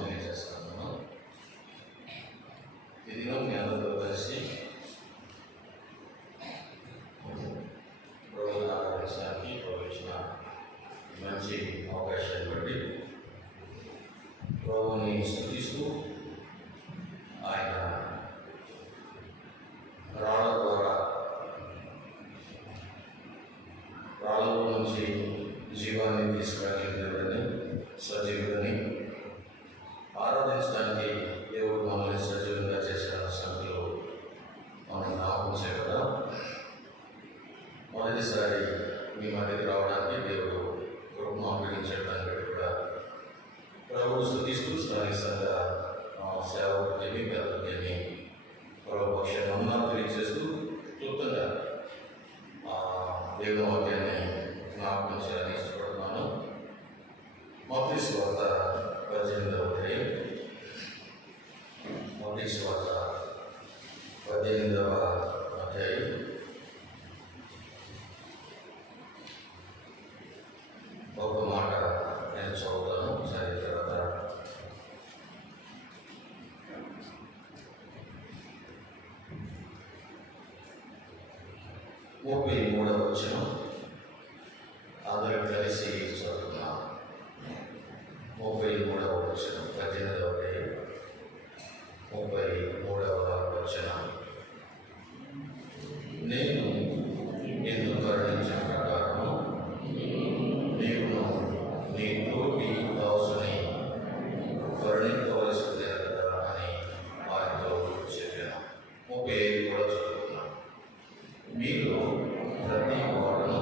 తెలియజేస్తున్నాను. ఇదిలో మీ అందరితో కలిసి ప్రభువుని ఆరాధించడానికి ఇచ్చిన మంచి అవకాశాన్ని బట్టి ప్రభువుని స్తుతిస్తూ ఆయన రాళ్ళలో నుంచి జీవాన్ని తీసుకురాగలిగినని సజీవులని ఆరాధించడానికి దేవుడు మనల్ని సజీవంగా చేసిన సంఖ్యలో మనం జ్ఞాపకం చేయగలం. మొదటిసారి మీ మధ్యకి రావడానికి దేవుడు కృపను అనుగ్రహించడానికి కూడా ప్రభువు స్తుతిస్తూ స్థానికంగా సేవకుడిని పెద్దని ప్రభు పక్షాన్ని వందనాలు తెలియజేస్తూ క్లుప్తంగా దేవుని వాక్యాన్ని జ్ఞాపకం చేయాలని ఇష్టపడుతున్నాను. మత్తయి సువార్త 18వ అధ్యాయం. మత్తయి సువార్త 18వ అధ్యాయం ఒక మాట నేను చదువుతాను. చదివిన తర్వాత 33వ వచనం అందరం కలిసి చదువుతున్నాం. 33వ వచనం 18వ అధ్యాయం 33వ వచనం. నేను నిన్ను కరుణించిన ప్రకారము నీవును నీ తోటి దాసుని కరుణించవలసిందే కదా అని వారితో చెప్పాను. 35 కూడా చదువుతున్నాను. మీలో ప్రతి వాడును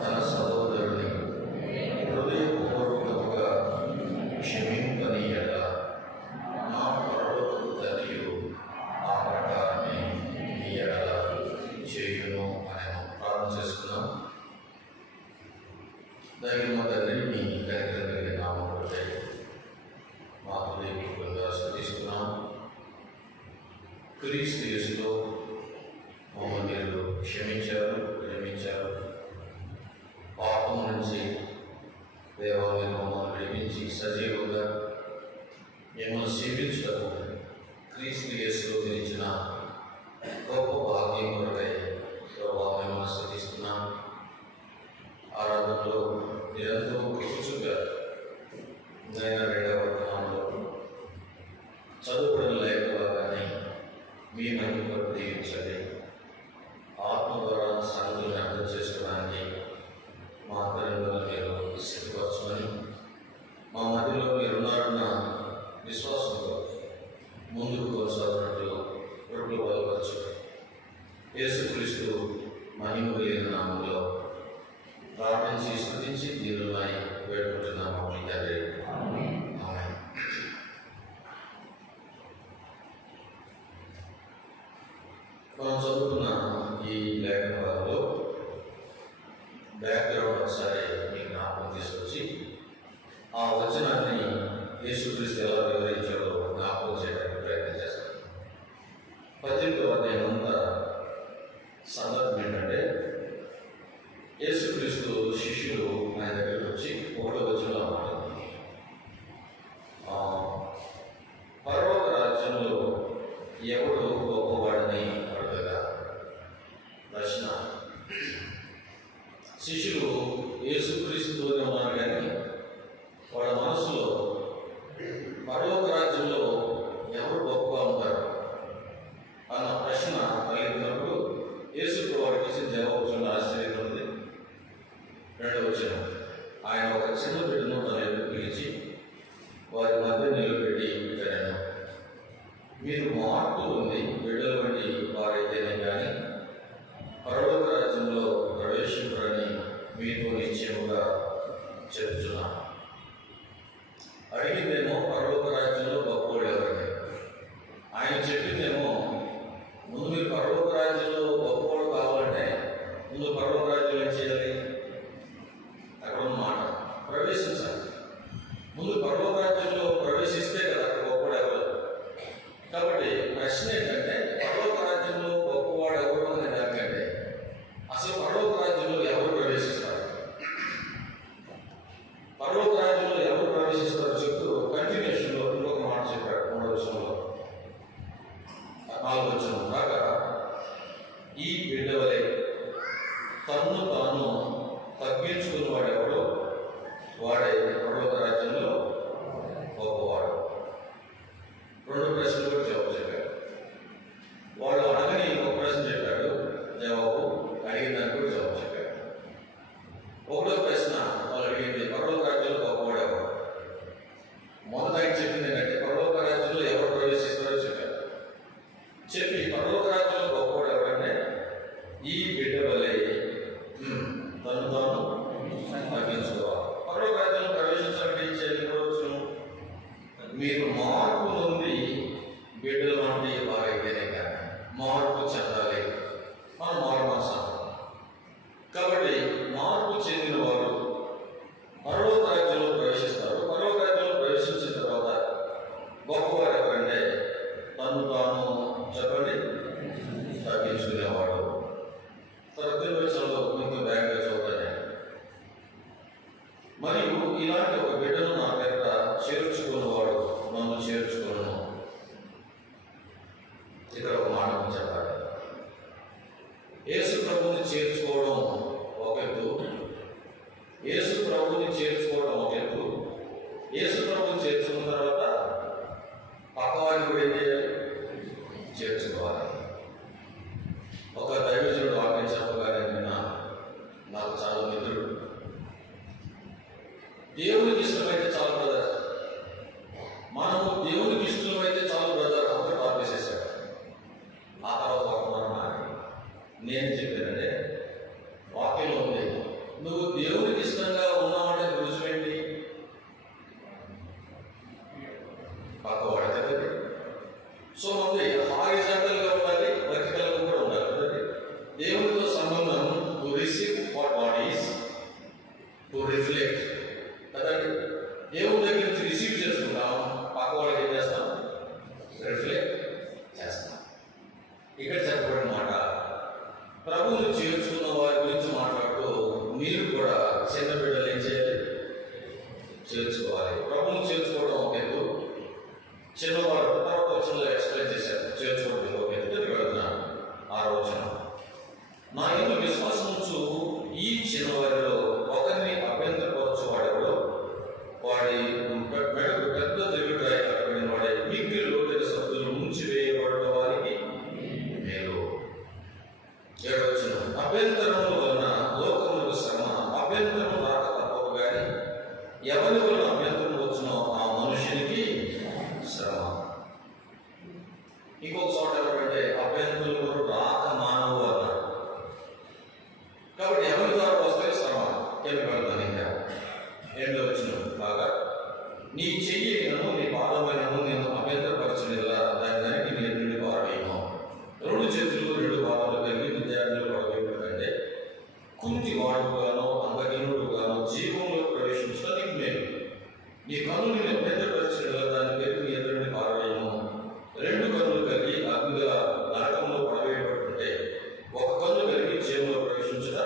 తన సహోదరుని హృదయపూర్వకముగా క్షమింపని ఎడల నా పరలోకపు తండ్రియు ఆ ప్రకారమే మీ ఎడల చేయును అని ప్రార్థన చేసుకున్నాం. దైవ తండ్రి, మీ కనికరం కలిగిన నామములో మా హృదయపూర్వకంగా స్తుతిస్తున్నాం. క్రీస్తు యేసులో మమ్మల్ని మీరు క్షమించారు, ప్రేమించారు. పాపం నుంచి దేవాలయం మమ్మల్ని ప్రేమించి సజీవంగా మిమ్మల్ని సేవించడం క్రీస్తు యేసులో తెలిసిన గొప్ప భాగ్యం కొరకై ప్రభావం మిమ్మల్ని స్తుతిస్తున్నాం. ఆరాధనలో నిరంతరం కూర్చుగా నైనా 2వ వర్తమానంలో చదువుకున్న లేఖలాగానే మీ మహిమ కొరకు దీవించండి. ఆత్మ ద్వారా సంగతులను అర్థం చేసుకోవడానికి మా తల్లిదండ్రులను మీరు సిద్ధపరచమని, మా మధ్యలో మీరున్నారన్న విశ్వాసంతో ముందుకు కొనసాగినట్లు కృపలు బలపరచు. యేసుక్రీస్తు మహిమ కలిగిన నామంలో ప్రార్థించి స్తుతించి దీనులై వేడుకుంటున్నాము మీ తండ్రి. ఆమేన్. మనం చదువుకున్న ఈ లేఖనాలలో బ్యాక్గ్రౌండ్ ఒకసారి మీకు జ్ఞాపకం తీసుకొచ్చి ఆ వచనాన్ని యేసుక్రీస్తు ఎలా వివరించాడో జ్ఞాపకం చేయడానికి ప్రయత్నం చేస్తాను. 18వ అధ్యాయం అంతా సందర్భం ఏంటంటే, యేసుక్రీస్తు శిష్యులు ఆయన దగ్గరికి వచ్చి 1వ వచనంలో మాట్లాడుతుంది, పరలోక రాజ్యంలో ఎవడు గొప్పవాడని అడగగా ప్రశ్న. శిష్యులు యేసుక్రీస్తుతోనే ఉన్నారు, కానీ వాళ్ళ మనసులో పరలోక రాజ్యంలో ఎవరు గొప్పగా ఉంటారు అన్న ప్రశ్న కలిగినప్పుడు యేసు వాడికి ఇచ్చిన జవాబు చాలా ఆశ్చర్యంగా ఉంది. 2వ వచనం, ఆయన ఒక చిన్న బిడ్డను తన ఎదురు పిలిచి వారి మధ్య నిలబెట్టి ఇట్లనెను, మీరు మార్పు ఉంది బిడ్డల వంటి వారైతేనే కానీ పరలోక రాజ్యంలో ప్రవేశించరని మీతో నిశ్చయముగా చెప్తున్నాను. అడిగిందేమో పరలోక రాజ్యంలో గొప్పవాడు ఎవరని, ఆయన చెప్పిందేమో ముందు మీరు పరలోక రాజ్యంలో గొప్పవాడు కావాలంటే ముందు పరలోక రాజ్యంలో ఏం చేయాలి? అక్కడ ఉన్న మాట ప్రవేశించాలి. ముందు పరలోక రాజ్యంలో ప్రవేశిస్తే కదా అక్కడ గొప్పవాడు ఎవరు. కాబట్టి ప్రశ్న ఏంటంటే, పరలోక రాజ్యంలో గొప్పవాడు ఎవరు అనే దానికంటే అసలు పరలోక రాజ్యంలో ఎవరు ప్రవేశిస్తారు, పరలోక రాజ్యంలో ఎవరు ప్రవేశిస్తారో చెప్తూ కంటిన్యూషన్లో ఇంకొక మాట చెప్పాడు. 3వ వచనంలో 4వ వచనం రాగా, ఈ బిడ్డ వలె తన్ను తాను తగ్గించుకున్న వాడెవడో వాడే పరలోక రాజ్యంలో గొప్పవాడు. 2 ప్రశ్నలు కూడా జవాబు చెప్పాడు. వాళ్ళు అడగని ఒక ప్రశ్న చెప్పాడు, జవాబు అడిగిన దానికి కూడా జవాబు చెప్పాడు. 1వ ప్రశ్న వాళ్ళు అడిగింది, పరలోక రాజ్యంలో గొప్పవాడు ఎవరు? మొదట ఆయన చెప్పింది ఏంటంటే పరలోక రాజ్యంలో ఎవరు ప్రవేశిస్తారో చెప్పారు. చెప్పి పరలోక రాజ్యంలో గొప్పవాడు ఎవరంటే ఈ బిడ్డ వలె తను తాను తగ్గించుకోవాలి. పరలోక రాజ్యంలో ప్రవేశించాలంటే ఏం చేయాలి? మీరు మార్పు నుండి బిడ్డల వంటి వారైతేనే కానీ మార్పు చెందాలి. మనం మారుమాసం కాబట్టి మార్పు చెందిన వారు పరలోక రాజ్యంలో ప్రవేశిస్తారు. పరలోక రాజ్యంలో ప్రవేశించిన తర్వాత గొప్పవారు ఎవరంటే తను తాను చెప్పండి తగ్గించుకునేవాడు. తర్వాత వచనంలో కొంచెం వేగంగా చదువుతాను. మరియు ఇలాంటి ఒక బిడ్డను నా పేరిట చేర్చుకున్నవాడు నన్ను చేర్చుకున్నాను. ఇక్కడ ఒక మాట చెప్పాలి. యేసు ప్రభువుని చేర్చుకోవడం ఒక ఎత్తు, యేసు ప్రభువుని చేర్చుకోవడం ఒక ఎత్తు. యేసు ప్రభువుని చేర్చుకున్న తర్వాత పక్కవాడిని కూడా ఏం చేయాలి? చేర్చుకోవాలి. ఒక దైవజనుడు వాక్యం చెప్పగానే నాకు చాలా మిత్రుడు, దేవునికి ఇష్టమైతే చాలు బ్రదర్, మనము దేవునికి ఇష్టమైతే చాలు బ్రదర్ అందరూ ఆపేసేసాడు. ఆ తర్వాత నేను చెప్పానంటే వాక్యంలో ఉంది, నువ్వు దేవునికి ఇష్టంగా ఉన్నావంటే రుజువేంటి? పక్కవాడు కదండి. సో ఉంది హారిజాంటల్గా ఉండాలి, వర్టికల్గా కూడా ఉండాలి కదండి. దేవునితో సంబంధం to receive what God is, to reflect కదండి. దేవుని దగ్గర నుంచి రిసీవ్ చేసుకుంటాం, పక్క వాళ్ళకి ఏం చేస్తాం? రిఫ్లెక్ట్ చేస్తాం. ఇక్కడ చెప్పబడిన మాట ప్రభువుని చేర్చుకున్న వారి గురించి మాట్లాడుతూ మీరు కూడా చిన్న బిడ్డలు ఏం చేయాలి? చేర్చుకోవాలి. ప్రభువుని చేర్చుకోవడం ఒక ఎత్తు, చిన్నవాడు తర్వాత వచ్చిన ఎక్స్ప్లెయిన్ చేశారు. చేర్చుకోవడం ఒక ఎత్తు వెళ్తున్నాను. 6వ వచనం, నా యొక్క విశ్వాసం ఉంచు ఈ చిన్నవారిలో ఒకరిని అభ్యంతరపరచు వాడెవడో వాడి మెడకు పెద్ద తెగురాయి కట్టబడిన వాడే మిగిలి లోతైన శబ్దులు ముంచి వేయబడిన వారికి మేలు. 7వ వచనం, అభ్యంతరముల వలన లోకములకు శ్రమ, అభ్యంతరం రాక తప్పదు కానీ ఎవరి వలన అభ్యంతరం వచ్చినో ఆ మనుషునికి శ్రమ. ఇంకొక చోట ఎవరంటే అభ్యంతరులు రాక మానవు అన్నారు. కాబట్టి ఎవరి ద్వారా వస్తే శ్రమ వెళ్ళిపెడతాను. ఇంకా 8వ వచనం బాగా, నీ చెయ్యి నన్ను నీ పాదమైనను నేను అభ్యంతరపరచలేదా దాని దానికి నేను 2 పారవేయను. 2 చేతులు 2 పాదాలు కలిగి విద్యార్థులు పడవేయకంటే కుంటి వాడుగానో అంగహీనుడుగానో జీవంలో ప్రవేశించడానికి నేను నీ కన్ను నేను అభ్యంతరపరచలేదా దాని పేరు నీ ఎదురుని పారవేయను. 2 కన్నులు కలిగి అగ్నిగా నరకంలో పడవేయబడుతుంటే ఒక కన్ను కలిగి జీవంలో ప్రవేశించట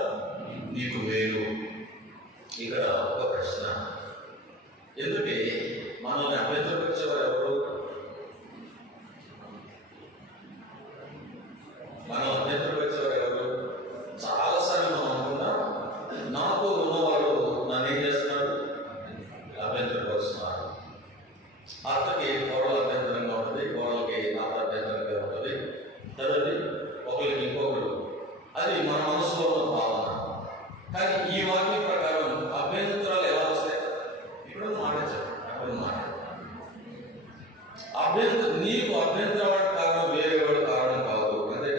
నీకు మేలు. ఇక్కడ ఒక ప్రశ్న, ఎందుకంటే మనల్ని అభ్యంతరపరిచేవారు ఎవరు? మనం అభ్యంతరపరిచేవారు ఎవరు? చాలాసార్లు మనం అనుకున్నాం, నాతో ఉన్నవాడు నన్ను ఏం చేస్తున్నాడు? అభ్యంతరపరుస్తున్నారు. అత్తకి కోడలు అభ్యంతరంగా ఉంటుంది, కోడలకి అత్త అభ్యంతరంగా ఉంటుంది కదండి, ఒకరికి ఇంకొకరు. అది మన మనసులో ఉన్న భావన. కానీ ఈ వాక్యం ప్రకారం అభ్యంతరాలు ఎలా వస్తాయి? ఇక్కడ మాట చెప్పండి, అక్కడ మాట నీకు అభ్యంతరం కారణం వేరేవాడు కారణం కాదు. అంతే,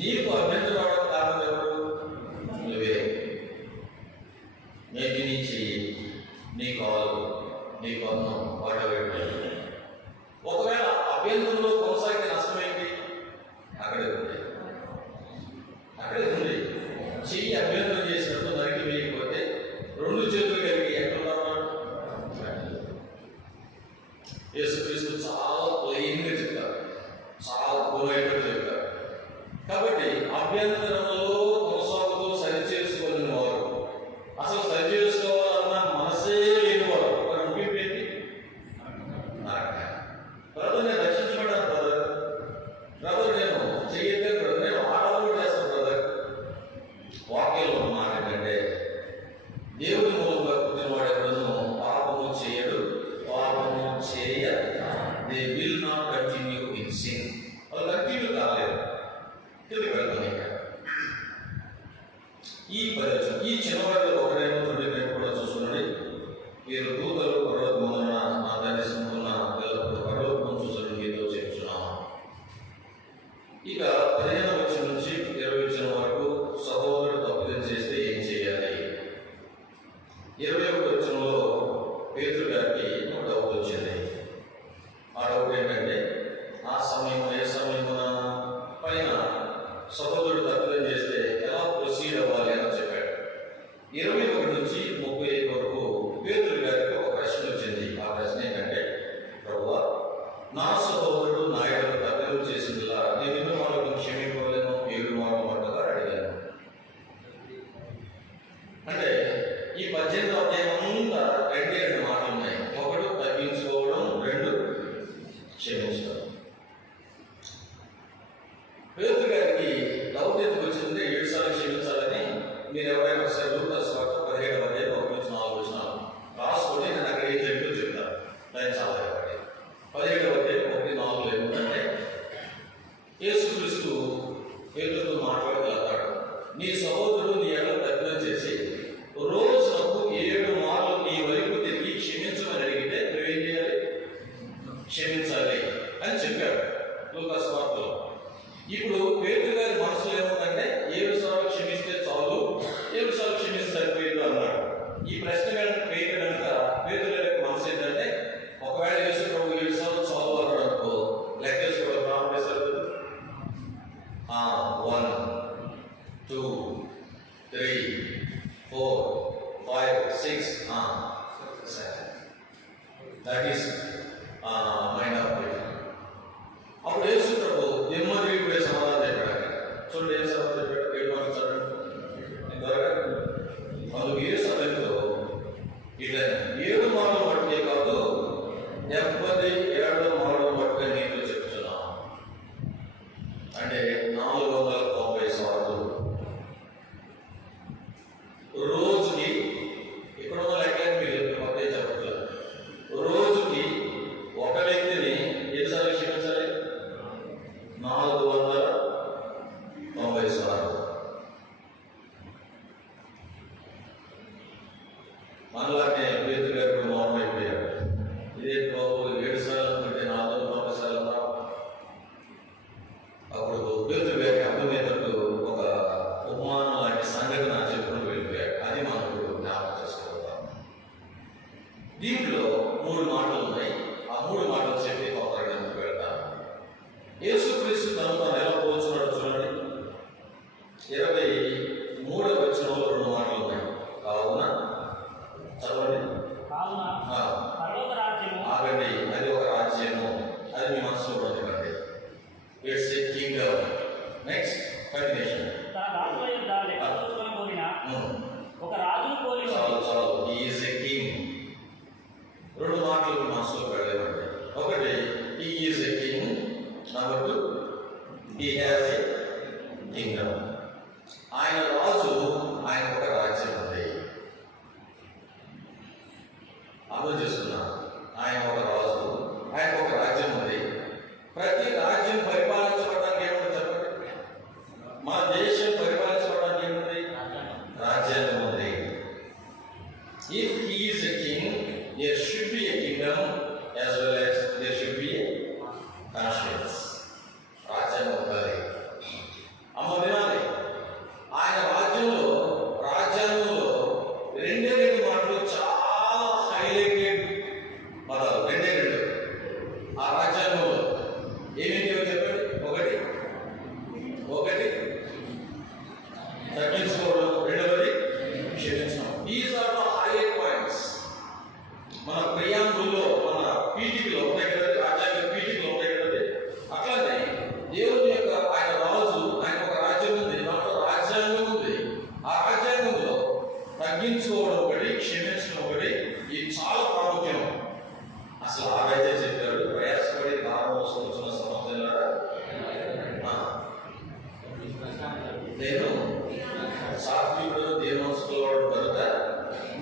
నీకు అభ్యంతరం రావడం కారణం ఎవరు? నువ్వే. మేబీ నీ చెయ్యి, నీ కాలు, నీ పన్ను, వాటెవర్. ఒకవేళ అభ్యంతరంలో కొనసాగితే నష్టం ఏంటి? అక్కడే ఉంది, అక్కడే ఉంది. చెయ్యి అభ్యంతరం చేసినప్పుడు నరికి వేయకపోతే 2 చేతులు కలిగి ఎక్కడున్నాడు? యేసుక్రీస్తు చాలా ప్లెయిన్గా చెప్తారు, చాలా పొలైట్గా చెప్తారు. కాబట్టి అభ్యంతరంలో కొనసాగుతూ సరి చేసుకుని వారు, అసలు సరి చేసుకోవాలన్న మనసే లేనివారు, దేవుని మూలంగా పుట్టిన వాడెవడను పాపము చేయడు, పాపము చేయ they will not continue in sin. వాళ్ళు కంటిన్యూ కాలేదు. తిరిగి వెళ్తాను. ఇక్కడ ఈ చిన్నవాళ్ళు ఒకరేమో కూడా చూస్తున్నాడు. వీరు దూతలు పర్వతమున నా తండ్రి సమున్న పర్వతము చూసిన మీతో చెప్తున్నాను. ఇక 15వ వచనం నుంచి 20వ వచనం వరకు సహోదరుడు తప్పుదం చేస్తే ఏం చేయాలి? 21వ వచనంలో పేతురు గారికి ఒక డౌట్ వచ్చింది. ఆ డౌట్ ఏంటంటే ఏ సమయమున పైన సహోదరుడు తప్పుదం చేస్తే ఎలా ప్రొసీడ్ అవ్వాలి అని చెప్పాడు. 21 నుంచి 35 వరకు పేతురు గారికి ఒక ప్రశ్న వచ్చింది. ఆ ప్రశ్న ఏంటంటే, ప్రభువా, నా సహోదరుడు నా ఎడల తప్పులు చేసిందిలా నేను ఎన్నో మాటలు క్షమింపలేను, 7 మాటలు అంటగా అడిగాను. అంటే ఈ 18వ అధ్యాయం అంతా 2 మాటలు ఉన్నాయి. 1 తగ్గించుకోవడం, 2 క్షమించడం. పేతురు గారికి డౌట్ ఎందుకు వచ్చిందంటే 7 సార్లు క్షమించాలని. మీరు ఎవరైనా ఒకసారి లూకాసు వార్త 17వ అధ్యాయం 1-4 వచనాలు రాసుకొని నేను అక్కడ ఏం జరిగిందో చెప్తాను. దాన్ని చాలా ఇవ్వండి. 17వ అధ్యాయం 1-4 ఏమిటంటే, యేసుక్రీస్తు పేతురుతో మాట్లాడగలుగుతాడు. నీ సహోదరుడు నీ ఎడల తప్పులు చేసి రోజునకు 7 మార్లు నీ వైపు తిరిగి క్షమించమని అడిగితే నువ్వేం చేయాలి? క్షమించాలి అని చెప్పాడు లూకాసు వార్తలో. ఇప్పుడు పేతురు గారి మనసులో ఏముందంటే 7 సార్లు క్షమిస్తే చాలు, 7 సార్లు క్షమిస్తే సరిపోయింది అన్నాడు. ఈ ప్రశ్న పేతురు కనుక పేతురు గారి మనసు ఏంటంటే, ఒకవేళ యేసు ప్రభు 7 సార్లు చాలు అన్నాడు అనుకో, లెక్కేసుకోవడం ప్రారంభిస్తారు. 1 2 3 4 5 6 7. దట్ ఈస్ మైండ్ ఆఫ్ పేతురు. అప్పుడు యేసు ప్రభు నెమ్మది సమాధానం చెప్పాడు. చూడండి ఏం సమాధానం చెప్పాడు? 7 మార్కులు చదవండి. అందుకు యేసు అతనితో, ఇట్లా 7 మార్లు బట్టే కాదు, 77 మార్లు బట్టే నీతో చెప్తున్నాను. అంటే 490 సార్లు రోజుకి. ఇక్కడ ఉన్న లెక్కలు మీరు పట్టే చెప్పట్లేదు. రోజుకి ఒక వ్యక్తిని ఎన్నిసార్లు క్షమించాలి? 490 సార్లు. మనలాంటి పేతురు గారు కూడా మౌనం అయిపోయాడు. ఇదే బాబు 7 సార్లు అంటే 490 సార్లు. అప్పుడు పేతురు గారికి అర్థమయ్యేటట్టు ఒక ఉపమానం లాంటి సంఘటన చెప్పుకుంటూ వెళ్ళిపోయాడు. అది మనం ఇప్పుడు జ్ఞాపకం చేసుకోగలుగుతాం. దీంట్లో 3 మాటలు ఉన్నాయి. ఆ 3 మాటలు చెప్పి కొత్తడానికి వెళ్తాను. యేసుక్రీస్తు తను ఎలా పోల్చున్నాడో చూడండి. 23వ వచనంలో 2 మాటలు ఉన్నాయి. కావున చదవండి. ఆగండి, అది ఒక రాజ్యము. అది మీ మనసులో కూడా చెప్పండి. It's a kingdom. Next continuation. చాలు. He is a king. 2 మాటలు మీ మనసులో వెళ్ళేవండి. ఒకటి, he is a king. Number 2, he has a Kingdom. ఆయన రాజు, ఆయన ఒక రాజ్యం ఉంది. అమలు చేస్తున్నా. ఆయన ఒక రాజు, ఆయన ఒక రాజ్యం ఉంది. ప్రతి రాజ్యం పరిపాలించబడడానికి ఏముంది చెప్పండి? మన దేశం పరిపాలించబడడానికి ఏముంది? రాజ్యాంగం ఉంది. If he is a king, there should be a kingdom as well as there should be a constitutions. రాజ్యాంగం ఉండాలి. అమ్మ వినాలి. ఆయన రాజ్యంలో, రాజ్యాంగంలో 2 మాటలు చాలా హైలైటెడ్ పదాలు. 2 ఆ రాజ్యాంగంలో ఏమేమి చెప్పండి. ఒకటి తగ్గించుకోవడం, 2వది క్షమించడం. These are the highlight point.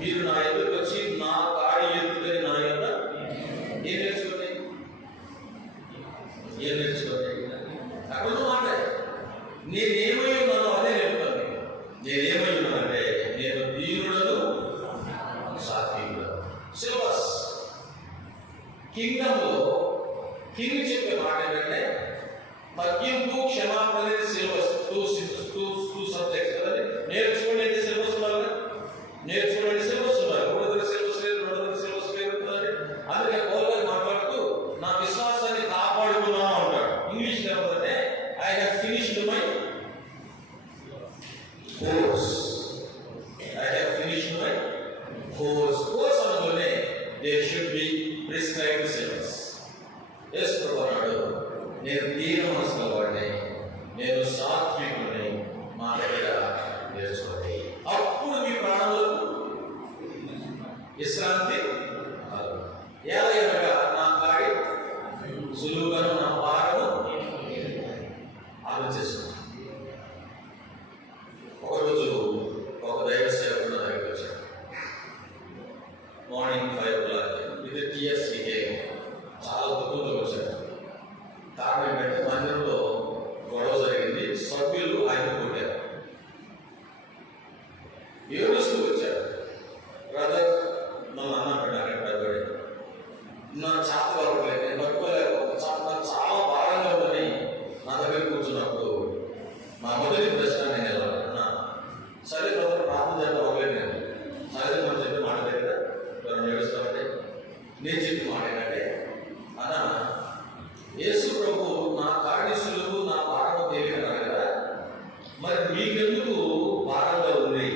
మీరు నా ఎదురుకు వచ్చి నా కాడి ఎత్తుకొని నా యొక్క ఏం నేర్చుకోండి, ఏం నేర్చుకోండి. అక్కడ మాట నేనేమై ఉన్నానో అదే నేర్పుతాను. నేనేమై ఉన్నానంటే నేను దీనుడను సాత్వికుడు. సిలబస్ కింగ్డమ్లో కింగ్ చెప్పే మాట ఏంటంటే తగ్గింపు క్షమాపణ అనేది సిలబస్. టూ సబ్జెక్ట్స్ కదండి. నేర్చుకోండి అయితే సిలబస్ ఉండాలి, నేర్చుకోండి సిలబస్ ఉండాలి. ఒక దగ్గర సిలబస్ లేదు, రెండు దగ్గర సిలబస్ లేదు కదండి. అందుకే పౌలు గారు మాట్లాడుతూ నా విశ్వాసాన్ని కాపాడుకున్నాను అంటాడు. ఇంగ్లీష్ ఏమంటే I have finished my course. I have finished my course. Course అనగానే there should be prescribed syllabus. Yesu ప్రభువు అన్నాడు, నేను దీన మనసులో వాడిని, నేను సాత్వికుడిని, మా దగ్గర నేర్చుకోండి. అప్పుడు మీ ప్రాణములకు విశ్రాంతి కలుగును. ఏలయనగా నా కాడి సులువుగాను నా భారము ఆలోచిస్తున్నాను. ఒకరోజు ఒక దైవ సేవకుడు నా దగ్గరికి వచ్చాడు. మార్నింగ్ 5 o'clock ఇది టీఎస్సీకే చాలా దుఃఖంతో వచ్చాడు. కారణం ఏంటంటే మందిరంలో గొడవ జరిగింది, సభ్యులు ఆయన కొట్టారు. ఏడుస్తూ వచ్చారు. బ్రదర్ మా అన్న పెట్టాడు, నా చేత వరకలేదు, నేను పట్టుకోలేక నాకు చాలా భారంగా ఉందని నా దగ్గర కూర్చున్నప్పుడు మా మొదటి ప్రశ్న నేను ఎలా అన్నా, సరే బ్రదర్ ప్రార్థన చేద్దాం అవ్వలేదు. నేను సరే మనం చెప్పిన మాట దగ్గర మనం ఏడుస్తామంటే నేను చెప్పిన మాట ఏంటంటే, అన్న యేసు ప్రభు నా కాడి సులువు నా భారము తేలికన్నారు కదా, మరి మీకెందుకు భారంగా ఉంది?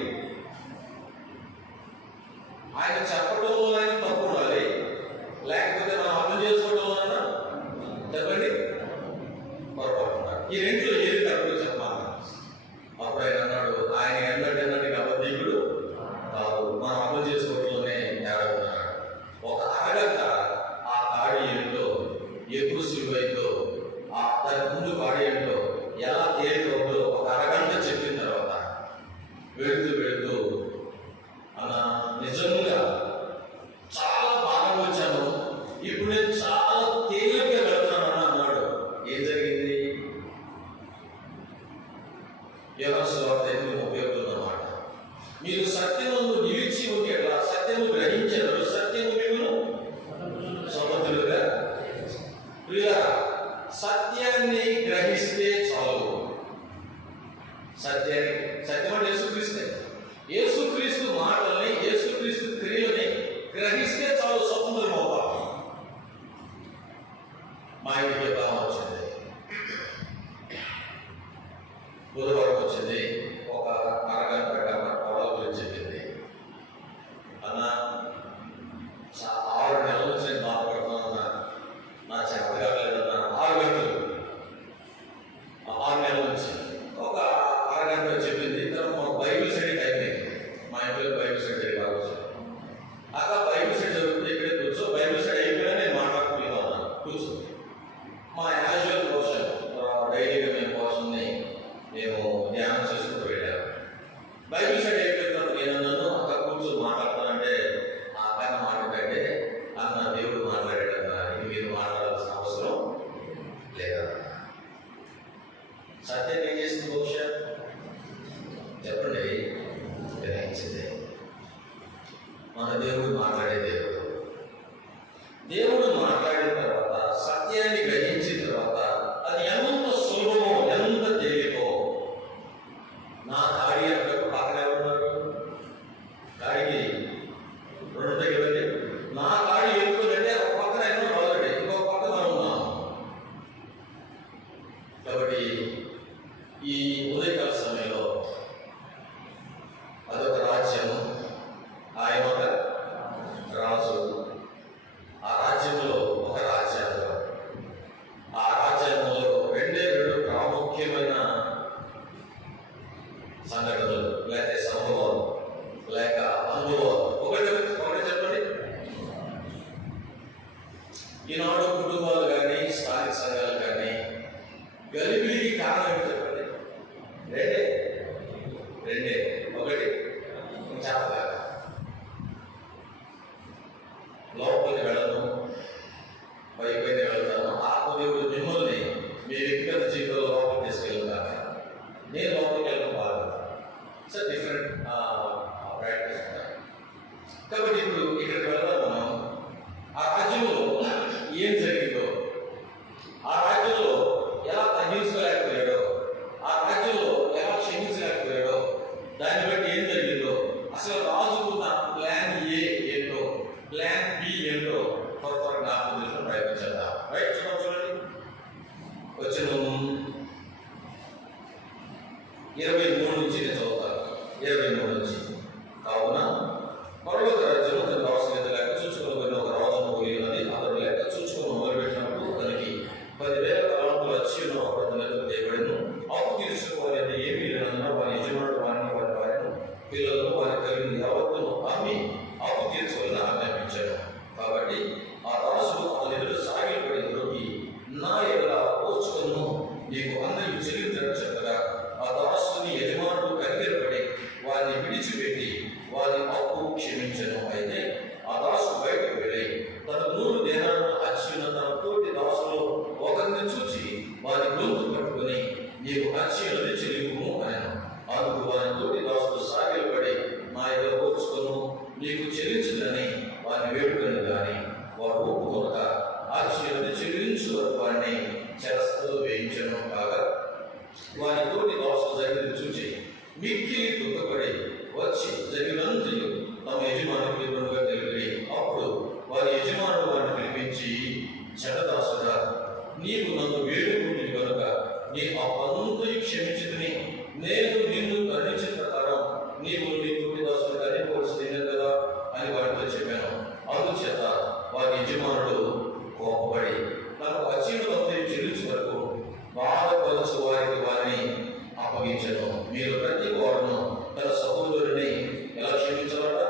ఆయన చెప్పడంలో ఆయన తప్పు ఉండాలి, లేకపోతే మనం అర్థం చేసుకోవడంలో చెప్పండి పొరపాటు. ఈ రెండులో ఏది కరెక్ట్ చెప్పాలి. అప్పుడు ఆయన అన్నాడు, ఆయన ఎన్నటి అబద్ధీకుడు కాదు, మనం అర్థం చేసుకోవడంలోనే తేడా ఉన్నాడు. ఒక అరగంట ఆ కాడి ఏంటో, ఎప్పుడు సులువైందో, ఆ దాని ముందు కాడి ఏంటో, ఎలా తేలికవుతుందో ఒక అరగంట చెప్పిన తర్వాత వెళుతూ వెళుతూ అలా నిజంగా చాలా బాగా వచ్చాను, ఇప్పుడు నేను చాలా తేలికగా వెళ్తున్నాను అన్నాడు. ఏం జరిగింది? యోహాను సువార్త 8:30 అన్నమాట. మీరు సత్యమును నిలిచి ఉండి ఎట్లా సత్యము గ్రహించరు, సత్యము మిమ్మును సమర్థులుగా. ప్రియులారా, సత్యాన్ని గ్రహిస్తే చాలు. సత్యం అంటే యేసుక్రీస్తే. యేసుక్రీస్తు మాటల్ని, యేసుక్రీస్తు క్రియలని గ్రహిస్తే చాలు, స్వతంత్రం అవుతాం. మా ఇంటికి బాగా వచ్చింది, బుధవారం వచ్చింది. ఒక అరగంట కోడల గురించి చెప్పింది. అన్న 6 నెలల నుంచి నేను బాధపడుతున్నా, నా చేత కాలేదన్నా. 6 గంటలు 6 నెలల నుంచి ఒక అరగంట చెప్పింది. తర్వాత మాకు బైబిల్ స్టడీ టైం అయింది. మా ఇంట్లో బైబిల్ స్టడీ బాగా వచ్చింది. అక్కడ బైబిల్ స్టడీ జరుగుతుంది, ఇక్కడే కూర్చో. బైబిల్ స్టడీ అయిపోయినా నేను మాట్లాడుకుంటూ ఉన్నాను, కూర్చో. మా యాజువల్ పోర్షన్, డైలీగా మేము పోర్షన్ని మేము ధ్యానం చేసుకుంటూ వెళ్ళాము. బైబిల్ స్టడీ అయిపోయిన తర్వాత నేను నన్ను అక్కడ కూర్చొని మాట్లాడతానంటే ఆ పైన మాట్లాడంటే అన్న దేవుడు మాట్లాడాడన్నా, ఇది మీరు మాట్లాడాల్సిన అవసరం లేదా? సత్యం ఏం చేసింది? బహుశా చెప్పండి, గ్రహించింది. మన దేవుడు మాట్లాడే దేవుడు. దేవుడు మాట్లాడిన తర్వాత, సత్యాన్ని గ్రహించిన తర్వాత అది ఎంత సులభమో, ఎంత తేలికో. నా కాడి అంటే పక్కన ఎవరున్నారు? కాడికి 2 దగ్గర నా కాడి ఎత్తుకుంటే ఒక పక్కన ఎన్నో రాదండి, ఇంకొక పక్కన మనం ఉన్నాం. కాబట్టి ఈ ఉదయకాల సమయంలో అదొక రాజ్యము, ఆయన ఒక రాజు. ఆ రాజ్యంలో కాబట్టి ఇప్పుడు ఇక్కడికి వెళ్దాం. మనం ఆ రాజ్యంలో ఏం జరిగిందో, ఆ రాజ్యంలో ఎలా తగ్గించుకోలేకపోయాడో, ఆ రాజ్యంలో ఎలా క్షమించలేకపోయాడో, దాన్ని బట్టి ఏం జరిగిందో, అసలు రాజుకున్న ప్లాన్ ఏ ఏంటో, ప్లాన్ బి ఏంటో త్వర జ్ఞాపకం చేసుకుని ప్రయత్నించేద్దాం. రైట్, చూడండి వచ్చిన 23 నుంచి నేను చదువుతాను. 23 నుంచి. కావున పరలోక రాజ్యం తన దాసుని లెక్క చూసుకుని ఒక రాజును పోలి ఉన్నది. అతడు లెక్క చూసుకుని మొదలుపెట్టినప్పుడు అతనికి 10,000 తలాంతులు వచ్చి ఉన్న అతని లెక్కకు చేయబడిను. అప్పు తీర్చుకోవాలంటే ఏమీ లేనందున వారి యజమానుడు వారిని, వారి భార్యను, పిల్లలను, వారి కలిగిన యావత్తును అమ్మి అప్పు తీర్చుకోవాలని ఆజ్ఞాపించాడు. కాబట్టి ఆ దాసుడు అతని ఎదుట సాగిలపడి దొరికి, నా ఎదుట ఓర్చుకును, నీకు అందరికీ చెల్లించడం చెప్పగా ఆ దాసుని యజమానుడు కనికరపడి వారిని విడిచిపెట్టి వారి అప్పు క్షమించను. అయితే ఆ దాసుడు బయటకు వెళ్ళి తన 100 దేనాలను అచ్చిన తన తోటి దాసులో ఒకరిని చూచి వారి గొంతు పట్టుకుని, నీకు అచ్చినది చెల్లింపుము అనెను. అందుకు వారి తోటి దాసుడు సాగిలపడి, నా ఎదుట ఓర్చుకును, నీకు చెల్లించదని వారిని వేడుకను గాని వారు ఒప్పుకొనక అచ్చినది చెల్లించు వరకు వారిని చెరసలో వేయించను. కాగా వారి తోటి దాసుడు జరిగింది చూచి మిక్కిలి దుఃఖపడి వచ్చి జరిగినంతయు తమ యజమానికి వివరంగా తెలిపి, అప్పుడు వారి యజమానుడు వారిని పిలిపించి, చెడ్డదాసుడా, నీకు నన్ను వేడుకుంటుంది కనుక నీ అప్పంతయు క్షమించుకుని నేను నిన్ను కరుణించిన ప్రకారం నీవు నీ తోటి దాసుడు కరుణించవలసిందే కదా అని వారితో చెప్పాను. అందుచేత వారి యజమానుడు కోపపడి తనకు అచ్చినదంతయు చెల్లించు వరకు బాధపరచు వారిని అప్పగించను. మీరు ప్రతి వాడును తన సహోదరుని ఎలా క్షమించాలట?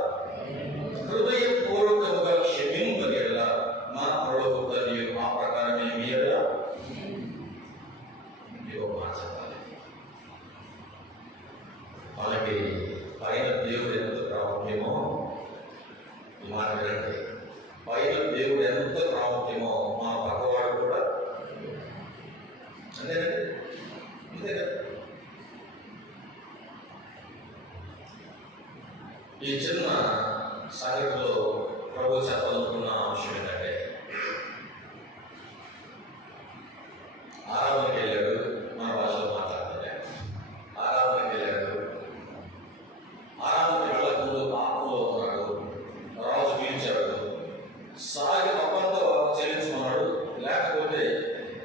హృదయపూర్వకముగా క్షమింపని ఎడల నా పరలోక తండ్రి ఆ ప్రకారమే మీ ఎడల చెప్పాలి. మనకి పైన దేవుడు ఎంత ప్రాముఖ్యమో మాట్లాడండి. పైన దేవుడు ఎంత ప్రాముఖ్యమో మా పక్కవాడు కూడా అంతేనండి. అంతే కదా. ఈ చిన్న సంగతిలో ప్రభు చెప్పాలనుకున్న అంశం ఏంటంటే, ఆరాధనకి వెళ్ళాడు. మన భాషలో మాట్లాడుతుంటే ఆరాధనకి వెళ్ళాడు. ఆరాధనకి వెళ్ళకముందు పాపంలో ఉన్నాడు. రాజు పిలిచాడు. సాగి అప్పంతో చెల్లించుకున్నాడు. లేకపోతే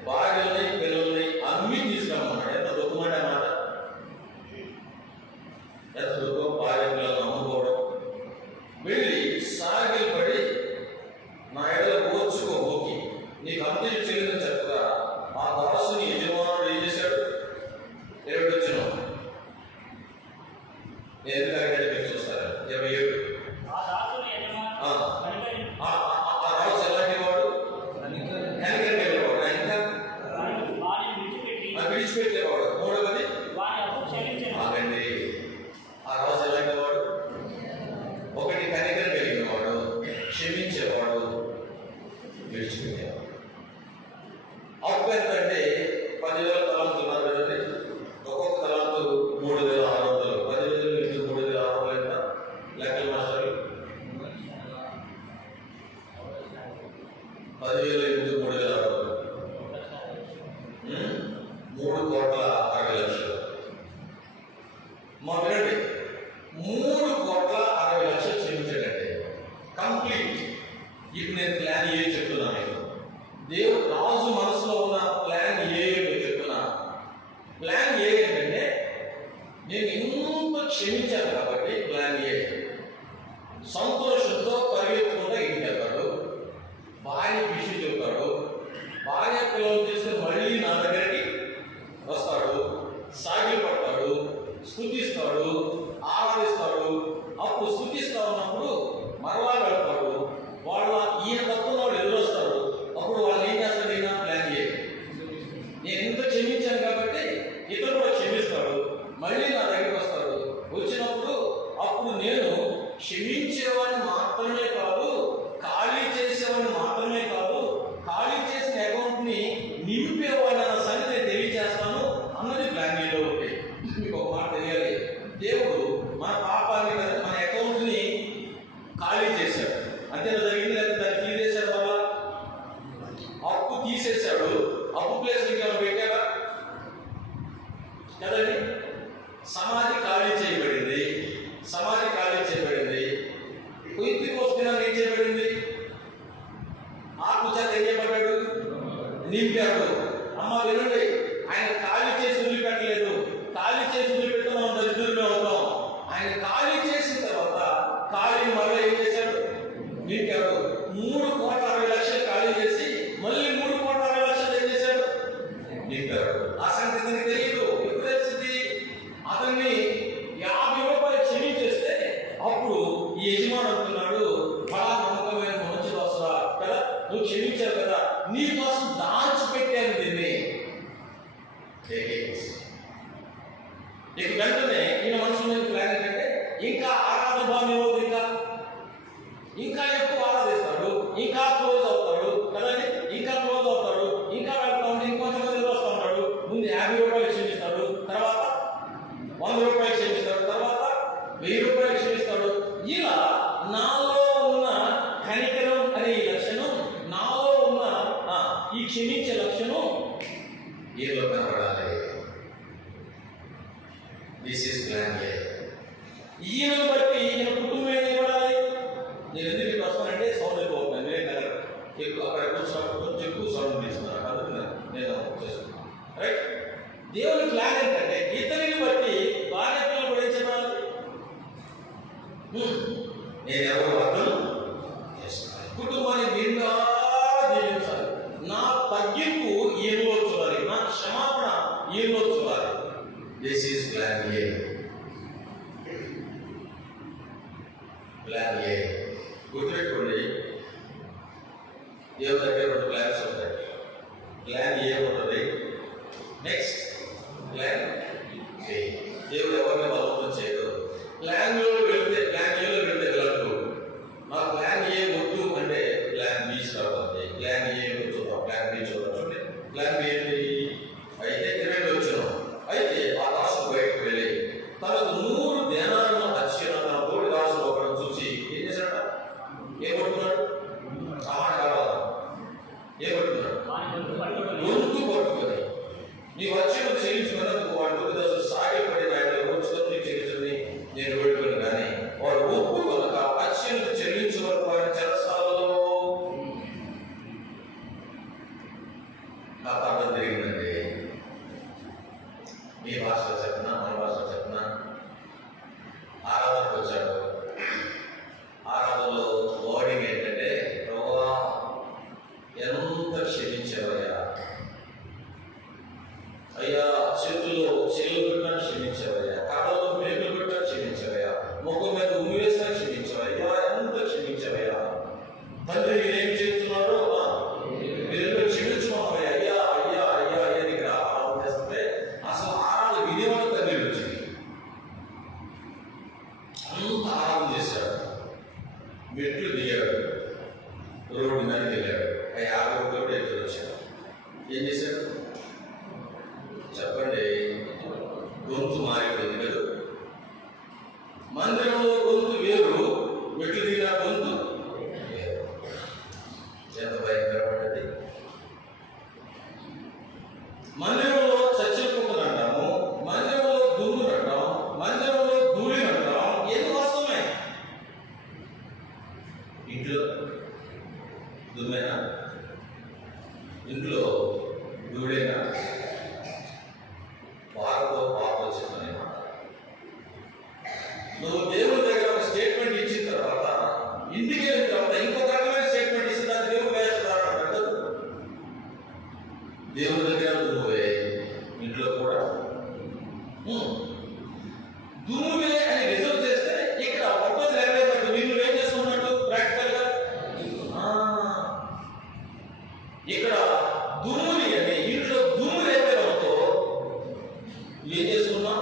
భార్యల్ని, పిల్లల్ని అమ్మి తీసుకురమ్మన్నాడు. ఎంత దుఃఖమంటే అన్నమాట. ఎంత దుఃఖం. భార్య పిల్లలను అమ్ముకోవడం. వెళ్ళి సాగిలపడి, నా ఎడల ఓర్చుకోబోకి నీకు అంతయు చెల్లిందని చెప్పగా ఆ దాసుని యజమానుడు ఏం చేశాడు? 27 వచ్చిన ఎందుకంటే మీరు చూస్తారు. 27 ఆ రాజు ఎలాంటి వాడు? కనికరగలిగేవాడు. ఇంకా విడిచిపెట్టేవాడు. 3వది ఆగండి. ఆ రాజు ఎలాంటి వాడు? 1 కనికరం కలిగిన వాడు, క్షమించేవాడు, విడిచిపెట్టేవాడు. అప్పు ఎంత అంటే 10,000 తలాంతులు ఉన్నారు కదండి. ఒక్కొక్క తలాంతు 3,600. 10,000 ఇంటూ 3,600 ఎంత? లెక్కలు మాస్టారు. 10,000 ఇంటూ 3,600 3,60,00,000. మా వినండి, 3,60,00,000 క్షమించాడంటే కంప్లీట్. ఇప్పుడు నేను ప్లాన్ ఏ చెప్తున్నా మీకు. దేవుడు రాజు మనసులో ఉన్న ప్లాన్ ఏ చెప్తున్నా. ప్లాన్ ఏ ఏంటంటే, నేను ఇంత క్షమించాను కాబట్టి ప్లాన్ ఏ సంతోషంతో పరిగెత్తుకుంటా ఇంటికి వెళ్తాడు. భార్య విషయం చెబుతాడు. భార్య పిల్లలు తీసుకుని మళ్ళీ నా దగ్గరికి వస్తాడు. సాగిలు పడతాడు, స్తుతిస్తాడు, ఆరాధిస్తాడు. అప్పుడు స్తుతిస్తా ఉన్నప్పుడు మరలా వెళ్తాడు. వాళ్ళ ఈయన తక్కువ వాళ్ళు ఎదురొస్తారు. అప్పుడు వాళ్ళు ఏం చేస్తాడు? ఈయన ప్లాన్ ఏ, నేను ఇంత క్షమించాను కాబట్టి ఇతను కూడా క్షమిస్తాడు. మళ్ళీ నా దగ్గరికి వస్తాడు. వచ్చినప్పుడు అప్పుడు నేను క్షమించేవాడిని మాత్రమే కాదు, ఖాళీ చేసేవాడిని మాత్రమే కాదు, ఖాళీ చేసిన అకౌంట్ని నింపేవాడిని అన్న సంగతి తెలియజేస్తాను అన్నది ప్లాన్ ఏలో ఒకటి. మీకు ఒక మాట తెలియాలి. దేవుడు మన పాపాన్ని, మన అకౌంట్ని ఖాళీ ఖాళీ చేశాడు. అంతేనా జరిగింది? లేదా దాన్ని ఫీల్ చేశాడు, వల్ల అప్పు తీసేశాడు. అప్పు ప్లేస్ ఇంకేమైనా పెట్టాడా కదండి? సమాధి ఖాళీ చేయబడింది. సమాధి ఖాళీ చేయబడింది. కొద్ది కోసం ఏం చేయబడింది? ఆత్మ చేత ఏం చేయబడ్డాడు? నింపాడు. అమ్మ వినండి, ఆయన ఖాళీ చేసి వదిలిపెట్టలేదు. ఖాళీ చేసి వదిలిపెడితే మనం దరిద్రులమే అవుతాం. ఆయన ఖాళీ చేసిన తర్వాత ఖాళీని మళ్ళీ ఏం చేశాడు? నింపాడు. 3,60,00,000 ఖాళీ చేసి మళ్ళీ 3,60,00,000 ఏం చేశాడు? నింపాడు. ఆ సంగతి అతనికి తెలియదు. ఎప్పుడు తెలిసింది? అతన్ని 50 రూపాయలు క్షమించేస్తే అప్పుడు ఈ యజమాని అంటున్నాడు, బలా నమ్మకమైన మంచి దోసరా కదా, నువ్వు క్షమించావు కదా, నీ కోసం దాచిపెట్టాను దీన్ని. ఇక వెంటనే ఈయన మనసులో ప్లాన్ ఏంటంటే ఇంకా ఆరాధన భావం ఇవ్వదు, ఇంకా ఎక్కువ ఆరాధిస్తాడు, ఇంకా క్లోజ్ అవుతాడు కదండి, ఇంకా క్లోజ్ అవుతాడు, ఇంకా వెళ్తా ఉంటే ఇంకొంచెం మంది వస్తూ ఉంటాడు. ముందు 50 రూపాయలు క్షమిస్తాడు, తర్వాత 100 రూపాయలు క్షమిస్తాడు, తర్వాత 1000 రూపాయలు క్షమిస్తాడు. ఇలా నాలో ఉన్న కనికరం అనే ఈ లక్షణం, నాలో ఉన్న ఈ క్షమించే లక్షణం ఏదో కనబడాలి. దిస్ ఈస్ ప్లాన్ ఏ. ఈయనను బట్టి ఈయన కుటుంబం ఏం ఇవ్వడాలి? నేను ఎందుకు ఇక్కడ వస్తానంటే సౌండ్ ఎక్కువ అవుతుంది. నేను కదా ఎక్కువ అక్కడ కొంచెం ఎక్కువ సౌండ్ తీసుకున్నాను, అందుకు నేను చేసుకున్నాను. రైట్? దేవుని ప్లాన్ ఏంటంటే ఇతరుని బట్టి భార్య పిల్లలు కూడా ఏం చెప్పాలి? నేను ఎవరు అర్థం చేసుకోవాలి, కుటుంబాన్ని నిండా జీవించాలి, నా తగ్గింపు ఈయనలో చూడాలి, నా క్షమాపణ ఈయనలో చూడాలి. This is plan A. Plan A గుర్తుపెట్టుకోండి. దేవుని దగ్గర 2 ప్లాన్స్ ఉంటాయి. ప్లాన్ ఏ ఉంటుంది, నెక్స్ట్ ప్లాన్ ఏ. దేవుడు ఎవరిని బలవంతం చేయడు. ప్లాన్ ఏలో వెళ్తే వెళ్ళదు. నా ప్లాన్ ఏ వద్దు అంటే ప్లాన్ బి రావాలి. ప్లాన్ ఏ చూద్దాం, ప్లాన్ బి చూద్దాం. చూడండి, ప్లాన్ బి ఏంటి? అయితే 20 వచ్చిన అయితే ఆ దాసు బయటకు వెళ్ళి తనకు 100 దేనాలను వచ్చిన తన తోటి దాసులు ఒకడు చూసి ఏం చేశాడ? ఏం కొట్టుకున్నాడు? ఏం కొట్టుకున్నాడు? గొంతు పట్టుకొని నీవు వచ్చిన చెల్లించుకున్నందుకు వాడి తోటి దాసులు సాగిపడి ఆయన వచ్చుకొని నీకు చెల్లించుని నేను వేడుకొని, కానీ వాడు ఒప్పుకొనక అత్యంత చెల్లించే వరకు వాడిని చెరసాలలో అర్థం జరిగిందండి. మీ భాషలో చెప్పినా మన భాషలో చెప్పినా ఆరాధనకు వచ్చాడు. ఆరాధనలో వర్డింగ్ ఏంటంటే, ప్రభువా ఎంత క్షమించావయ్యా, అయ్యా చేతుల్లో చెల్లు పెట్టినా క్షమించావయ్యా, కాళ్ళలో మేకులు పెట్టినా క్షమించావయ్యా, ముఖం మీద ఉమ్మి వేసినా క్షమించావయ్యా, ఎంత క్షమించావయ్యా తండ్రి, మీరేం చేస్తున్నారో మీరు క్షమించుకోవయ్యా, అయ్యా అయ్యా అయ్యా అయ్యా ఇక్కడ ఆరాధన చేస్తే అసలు ఆరాధన వినేవాడు తండ్రి వచ్చింది. అంత ఆరాధన చేశాడు. మెట్లు దిగాడు, రోడ్డు మీదకి వెళ్ళాడు. 50 రూపాయలు ఎదురు వచ్చాడు. ఏం చేశాడు చెప్పండి? గొంతు మారిపోయింది కదా. మందిరంలో గొంతు వేరు, మెట్లు దిగిన గొంతు వేరు. ఎంత భయంకరమైనది! మందిరంలో చర్చలు కుక్కలు అంటాము, మందిరంలో దుమ్ములు అంటాం, మందిరంలో ధూళిని అంటాం. ఏది వాస్తవమే? ఇంట్లో దుమ్మేనా? ఇంట్లో ధూళేనా? వారితో పాపం వచ్చిందని మాట. నువ్వు దేవుని దగ్గర ఒక స్టేట్మెంట్ ఇచ్చిన తర్వాత ఇంటికి వెళ్ళిన తర్వాత ఇంకొక రకమైన స్టేట్మెంట్ ఇస్తే దాన్ని దేవుడు వేస్తాడు పెట్టదు. దేవుని దగ్గర దుమ్మువే, ఇంట్లో కూడా దుమ్మువే అని రిజర్వ్ చేస్తే ఇక్కడ ఒక్కటి నెరవేర్పడు. మీరు ఏం చేసుకున్నట్టు ప్రాక్టికల్ గా ఇక్కడ దుమ్ముని అని ఇంట్లో దుమ్ము రేపేవతో ఏం చేసుకున్నాం?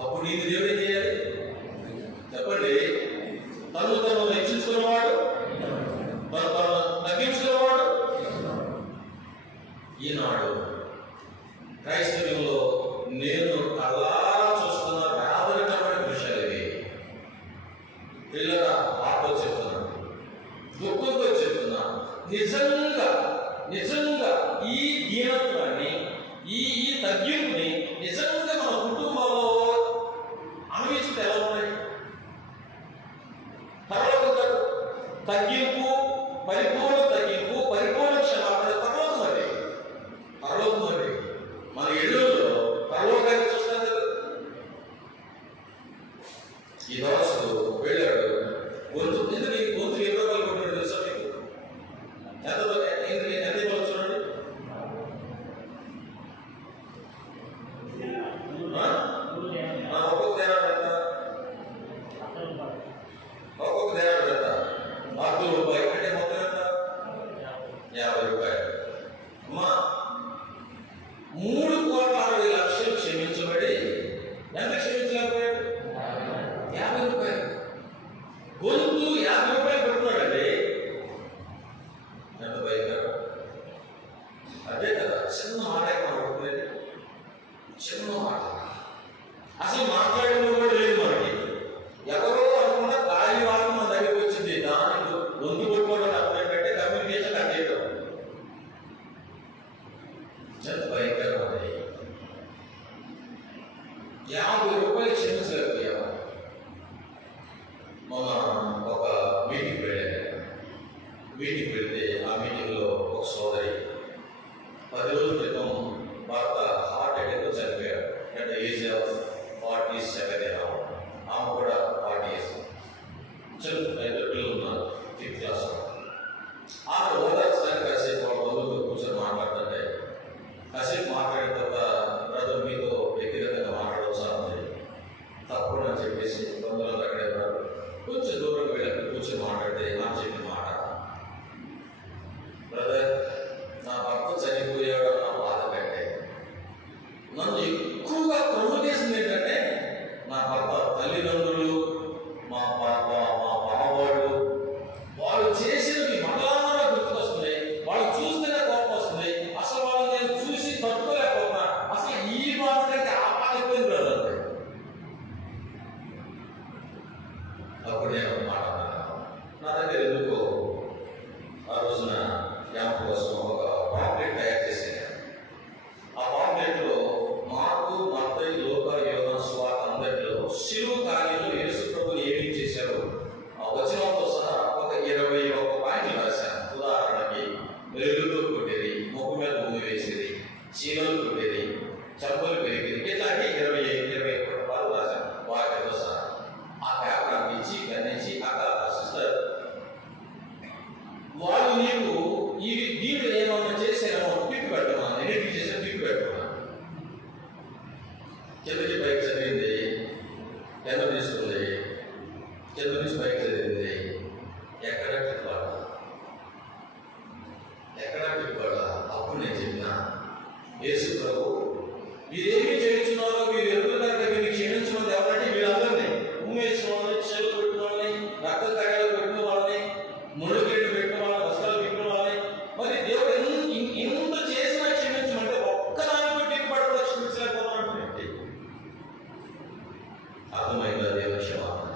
అప్పుడు నీకు దేవుడు ఏం చేయాలి చెప్పండి? తను హెచ్చించుకున్నవాడు, తను తగ్గించుకున్నవాడు ఆటో చెప్తున్నా, దుఃఖంతో చెప్తున్నా, నిజంగా నిజంగా ఈ దీనత్వాన్ని, ఈ తగ్గింపుని నిజంగా మన కుటుంబంలో అనుభవించుకుంటే ఎలా ఉన్నాయి? పరలోక తగ్గింపు, పరిపూర్ణ తగ్గింపు, పరిపూర్ణ క్షమాపణ పరలోకం అండి. పరలోకం అండి. మన ఇళ్ళలో పరలోకాన్ని చూస్తాం కదా. ఈ దోషుడు వెళ్ళాడు, గొంతు గొంతు ఏ రూపాయలు కొట్టాడు తెలుసా మీకు? ఎంత ఇవ్వాలి చూడండి. ఒక్కొక్క దేనాడు ఎంత? ఒక్కొక్క దేనాడు ఎంత? 10 రూపాయలు అంటే మొత్తం ఎంత? 50 రూపాయలు. అమ్మా, 3,60,00,000 క్షమించబడి ఎంత క్షమించలేకపోయాడు? 50 రూపాయలు. గొంతు 50 రూపాయలు పెడుతున్నాడండి. ఎంత భయంకరం! అదే కదా చిన్న మాట పడుతుంది, చిన్న మాట. అసలు మాట్లాడిన కూడా లేదు మనకి. ఎవరో అనుకున్న ఖాళీ వార్త మన దగ్గరికి వచ్చింది, దానికి గొంతు కొట్టుకోవడం అర్థం ఏంటంటే కమ్యూనికేషన్ కట్ చేయడం. ఎంత భయంకరం అది. 50 రూపాయలు క్షమించలేకపోయాము. మొన్న ఒక మీటింగ్ వెళ్ళాను. మీటింగ్ వెళ్తే ఆ మీటింగ్లో ఒక సోదరి 10 రోజుల క్రితం భర్త హార్ట్ అటాక్తో చనిపోయాడు. అంటే ఏజ్ ఆఫ్ 47 ఆమె కూడా 40 years. చిన్న 5 పిల్లలు ఉన్నారు, 5th క్లాస్. ఆమె ఓదార్చడానికి కాసేపు వాళ్ళ బంధువులతో కూర్చొని మాట్లాడుతుంటే, కాసేపు మాట్లాడిన తర్వాత బ్రదర్ మీతో వ్యక్తిగతంగా మాట్లాడవచ్చా అని తప్పకుండా అని చెప్పేసి బంధువులు అక్కడే ఉన్నారు. కొంచెం దూరంగా వెళ్ళి అక్కడ కూర్చొని మాట్లాడితే నాకు చెప్పిన మాట, బ్రదర్ నా భర్త చనిపోయాడు అన్న బాధ కంటే నన్ను ఎక్కువగా కరువు చేసింది ఏంటంటే నా భర్త తల్లిదండ్రులు, మా బావవాళ్ళు, వాళ్ళు చేసినవి మళ్ళా గుర్తుకొస్తున్నాయి. వాళ్ళు చూస్తేనే కోపం వస్తుంది. అసలు వాళ్ళు నేను చూసి తట్టుకోలేకపోతున్నా. అసలు ఈ బాధ కంటే ఆ బాధ అయిపోయింది బ్రదర్. అప్పుడు నేను మాట నా దగ్గర ఎందుకో ఆ రోజున క్యాంప్ కోసం ఒక పాంప్లెట్ తయారు చేశాను. ఆ పాంప్లెట్లో మార్కు, మత్తయి, లూకా, యోహాను సువార్త అందరిలో శిలువ కార్యంలో యేసు ప్రభువు ఏమేం చేశారు ఆ వచనంతో సహా ఒక 21 పాయింట్లు రాశాను. ఉదాహరణకి వెలుగుతో కొట్టేది, ముఖం మీద భూమి వేసేది, చీమలు కొట్టేది, చెంపలు పెరిగేది, ఇట్లాంటి 21 పాలు రాశాను వాటితో సహా. ఆ పేపర్ అందించి గన్నించి అక్కడ సిస్టర్ వాళ్ళు నీకు ఇవి దీంట్లో ఏమన్నా చేసారేమో పిక్ పెట్టమా, ఎడిట్ చేసిన పిక్ పెట్టమా. కిందకి పైకి చదివింది, కింద తీసుకుంది, కింద నుంచి పైకి చదివింది. ఎక్కడ పిక్వాడా, ఎక్కడ పిక్వాడా. అప్పుడు నేను చెప్పిన, యేసు ప్రభు మీరేమి చేయించున్నారో మీరు ఎదుగుతారంటే మీరు క్షమించమని ఎవరంటే వీళ్ళందరినీ ఉమ్మేసిన వాళ్ళని, చెలు పెట్టిన వాళ్ళని, రక్త తగలు పెట్టిన వాళ్ళని, ముళ్ళు గిడ్డు పెట్టిన వాళ్ళని, వస్త్రాలు పెట్టిన వాళ్ళని. మరి దేవుడు ఇంత చేసినా క్షమించమంటే ఒక్కదాన్ని బట్టి పడకుండా క్షమించలేకపోతున్నాడు. అర్థమైందా దేవుని క్షమాపణ?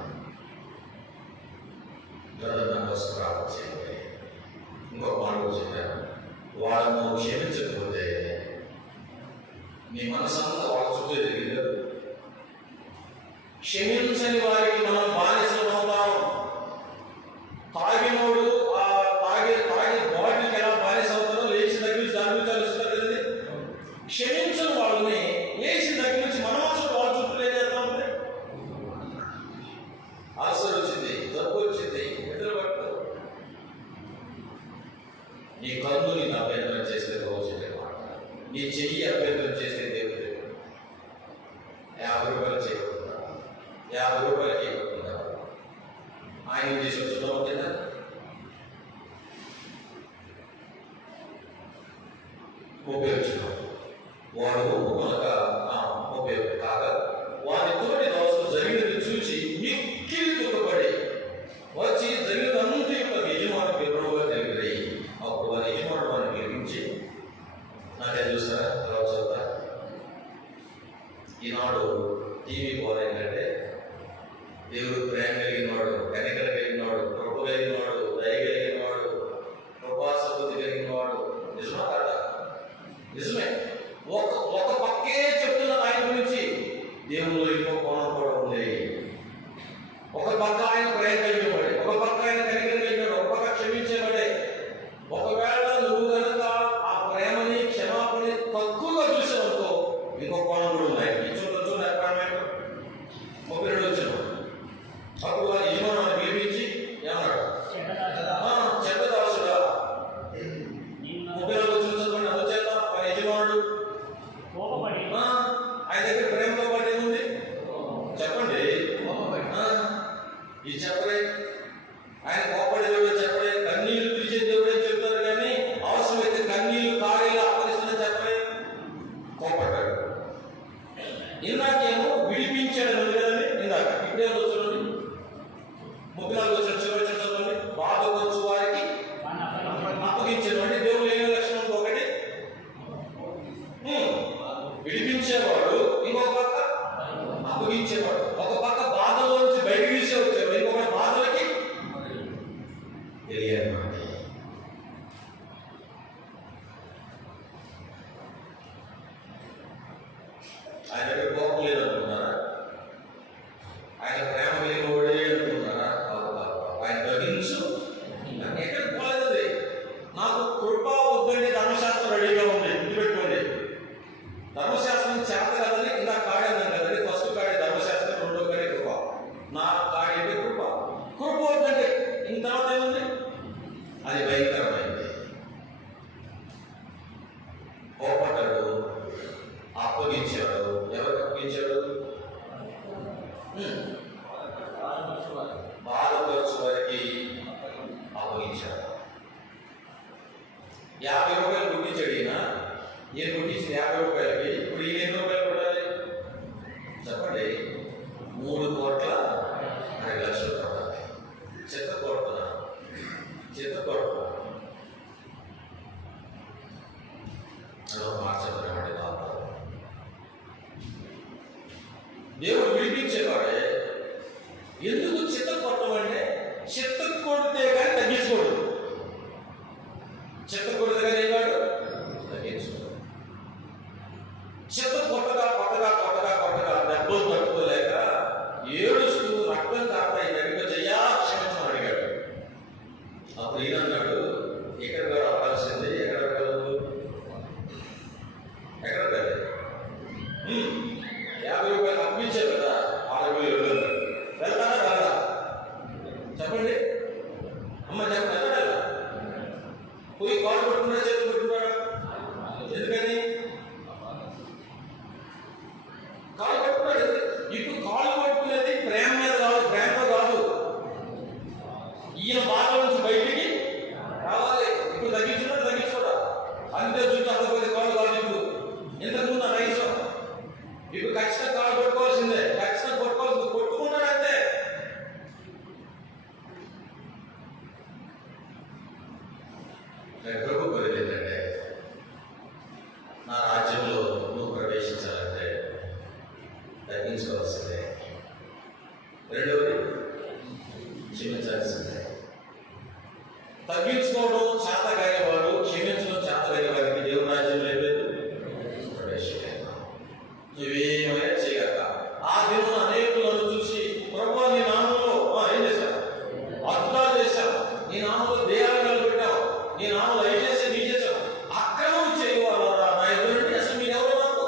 బ్రదర్ నా కోసం ప్రార్థన చేయండి. ఇంకొక మాట చెప్పాను, వాళ్ళను క్షమించకపోతే నీ మనసంతా వాళ్ళ చుట్టూ తిరిగింది. క్షమించని వారికి మనం బానిసలు అవుతాం. తాగినోడు ఆ తాగే బాటిల్కి ఎలా బానిస అవుతారో లేచి దగ్గర నుంచి దాని గురించి ఆలోచిస్తారు కదండి. క్షమించిన వాళ్ళని లేచి దగ్గర నుంచి మనం అసలు వాళ్ళ చుట్టూ ఏం చేస్తా ఉంటే అలసట వచ్చింది, జబ్బు వచ్చింది, నిద్ర పట్టు. నీ కన్ను నీకు అభ్యంతరం చేస్తే రోజు మాట, నీ చెయ్యి అభ్యంతరం చేస్తే దేవుడు 50 రూపాయలు చేయకుండా 50 రూపాయలు చేయకుండా ఆయన తీసుకొచ్చిన కదా. ఉపయోగించడం వాడు కనుక ఉపయోగం కాగా వారి తోటి దోషం జరిగినది చూసి మిక్కిలి దుఃఖపడి వచ్చి జరిగినంత యొక్క యజమాని వివరంగా తెలియదు. అప్పుడు వారి యజమాని వారిని గెలిపించి నాకేం చూస్తారా తర్వాత చదువుతా. ఈనాడు టీవీ ద్వారా ఏంటంటే దేవుడు ప్రేమ కలిగిన వాడు, కనికర కలిగిన వాడు, తెలియని మనకి. ఆయన దగ్గర కోపం లేదనుకున్నారా? ఆయన ప్రేమ లేనివాడే అనుకున్నారా? ఆయన గ్రహించు ఎక్కడ పోలేదు. నాకు కృప వద్దని ధర్మశాస్త్రం రెడీగా ఉంది, గుర్తుపెట్టుకోండి. ధర్మశాస్త్రం చేత కదని ఇలా కాడన్నాను కదండి. ఫస్ట్ కాడే ధర్మశాస్త్రం, రెండో కాడే కృప. నా కాడే కృప. కృప వద్దంటే ఇంత తర్వాత ఏముంది? అది భయంకరమైంది. కోపడ్డాడు, అప్పగించాడు. ఎవరికి అప్పగించాడు? బాధపరచు వారికి అప్పగించాడు. 50 రూపాయలు కొట్టించాడు ఈయన. ఈయన కొట్టించింది 50 రూపాయలకి. ఇప్పుడు ఈయన ఎన్ని రూపాయలు కొట్టాలి చెప్పండి? 3,60,00,000 కొట్టాలి. చెత్త కొడుతున్నా, చెత్త కొడుతున్నా. అదొక మార్చబడినటువంటి బాధ. దేవుడు విడిపించేవాడే. ఎందుకు చిత్త కొట్టమంటే, చిత్త కొడితే కానీ తగ్గించుకోడు. చిత్త కొడితే కానీ ఏవాడు తగ్గించుకోడు. చిత్త కొట్టగా కొట్టగా కొట్టగా కొట్టగా దెబ్బలు తట్టుకోలేక ఏడుస్తూ రక్తం కాస్త దగ్గర చెయ్యా క్షమించమని అడిగాడు. అప్పుడు ఈయన అన్నాడు, ఇక్కడ కూడా అవ్వాల్సింది. ఎక్కడ వెళ్ళదు? ఎక్కడ వెళ్ళదు? 50 రూపాయలు అప్పించే కదా, 60,000 వెళ్తారా రాదా చెప్పండి? అమ్మ చెప్పండి, వెళ్ళాలా? పోయి కాలు పట్టుకున్నా, చేతులు పట్టుకున్నాడా? ఎందుకని కాలు పట్టుకున్నాడు? ఇప్పుడు కాలు పట్టుకునేది ప్రేమ మీద కాదు, ప్రేమతో కాదు. ఈయన బాధ నుంచి బయటికి రావాలి. ఇప్పుడు తగ్గించున్నాడు, తగ్గించుకోడా? అంతే చుట్టూ అంతపోతే కాలు కాదు. ఇప్పుడు ఇంతకుముందు ఆ రైస్ ఇప్పుడు ఖచ్చితంగా కాలు కొట్టుకోవాల్సిందే. ఖచ్చితంగా కొట్టుకోవాల్సింది. కొట్టుకున్నాడు అంతే. ప్రభు కోరిక ఏంటంటే, నా రాజ్యంలో నువ్వు ప్రవేశించాలంటే తగ్గించుకోవాల్సిందే. రెండవది క్షమించాల్సిందే. తగ్గించుకోవడం చేత కానివాడు, క్షమించడం చేత కాని వారికి దేవుని రాజ్యంలో లేదు ప్రవేశం. నువ్వేమైనా చేయగల. ఆ దేవుని అనేకులను చూసి, ప్రభువా నీ నామంలో ఏం చేశావు? అద్భుతాలు చేశావు. నీ నామంలో దేహాలు పెట్టావు. నీ నామంలో ఏం చేస్తే నీ చేశావు. అక్రమం చేయవాళ్ళరా నా ఎదురండి. అసలు మీరు ఎవరో నాకు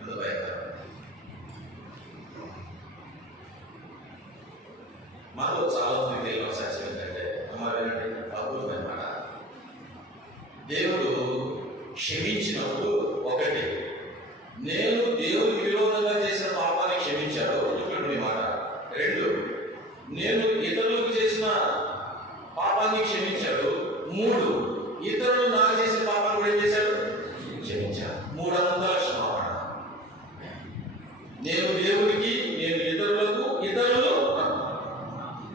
అందుభయంకరం. మాకు చాలా మంది తెలియని సాక్ష్యం ఏంటంటే, అమ్మాయి అద్భుతమైన మాట. దేవుడు క్షమించినప్పుడు ఒకటి, నేను దేవుడికి విరోధంగా చేసిన పాపాన్ని క్షమించాడు. ఇప్పుడు మాట. రెండు, నేను ఇతరులకు చేసిన పాపాన్ని క్షమించాడు. మూడు, ఇతరులు నాకు చేసిన పాపాన్ని కూడా ఏం చేశాడు? క్షమించాడు. 300 క్షమాపణ. నేను దేవుడికి, నేను ఇతరులకు, ఇతరులు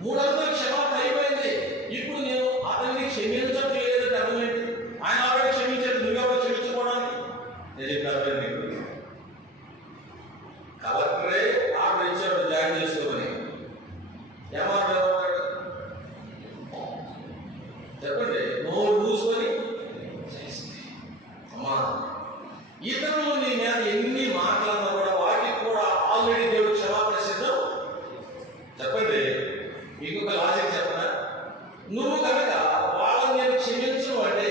300 క్షమాపణ అయిపోయింది. ఇప్పుడు నేను అతన్ని క్షమించట్లేదంటే అర్థమైంది. ఆయన ఆల్రెడీ క్షమించాడు, నువ్వు ఎవరు క్షమించుకోవడానికి? నేను చెప్పాను నీకు. కలెక్టరే ఆర్డర్ ఇచ్చాడు జాయిన్ చేసుకోమని. ఏమన్నాడు చెప్పండి? నోరు మూసుకొని అమ్మా, ఇతరులు నీ మీద ఎన్ని మాట్లాడినా కూడా వాటికి కూడా ఆల్రెడీ దేవుడు క్షమాపణ సిద్ధం. చెప్పండి, మీకు ఒక లాజిక్ చెప్పనా? నువ్వు కనుక వాళ్ళని నేను క్షమించు అంటే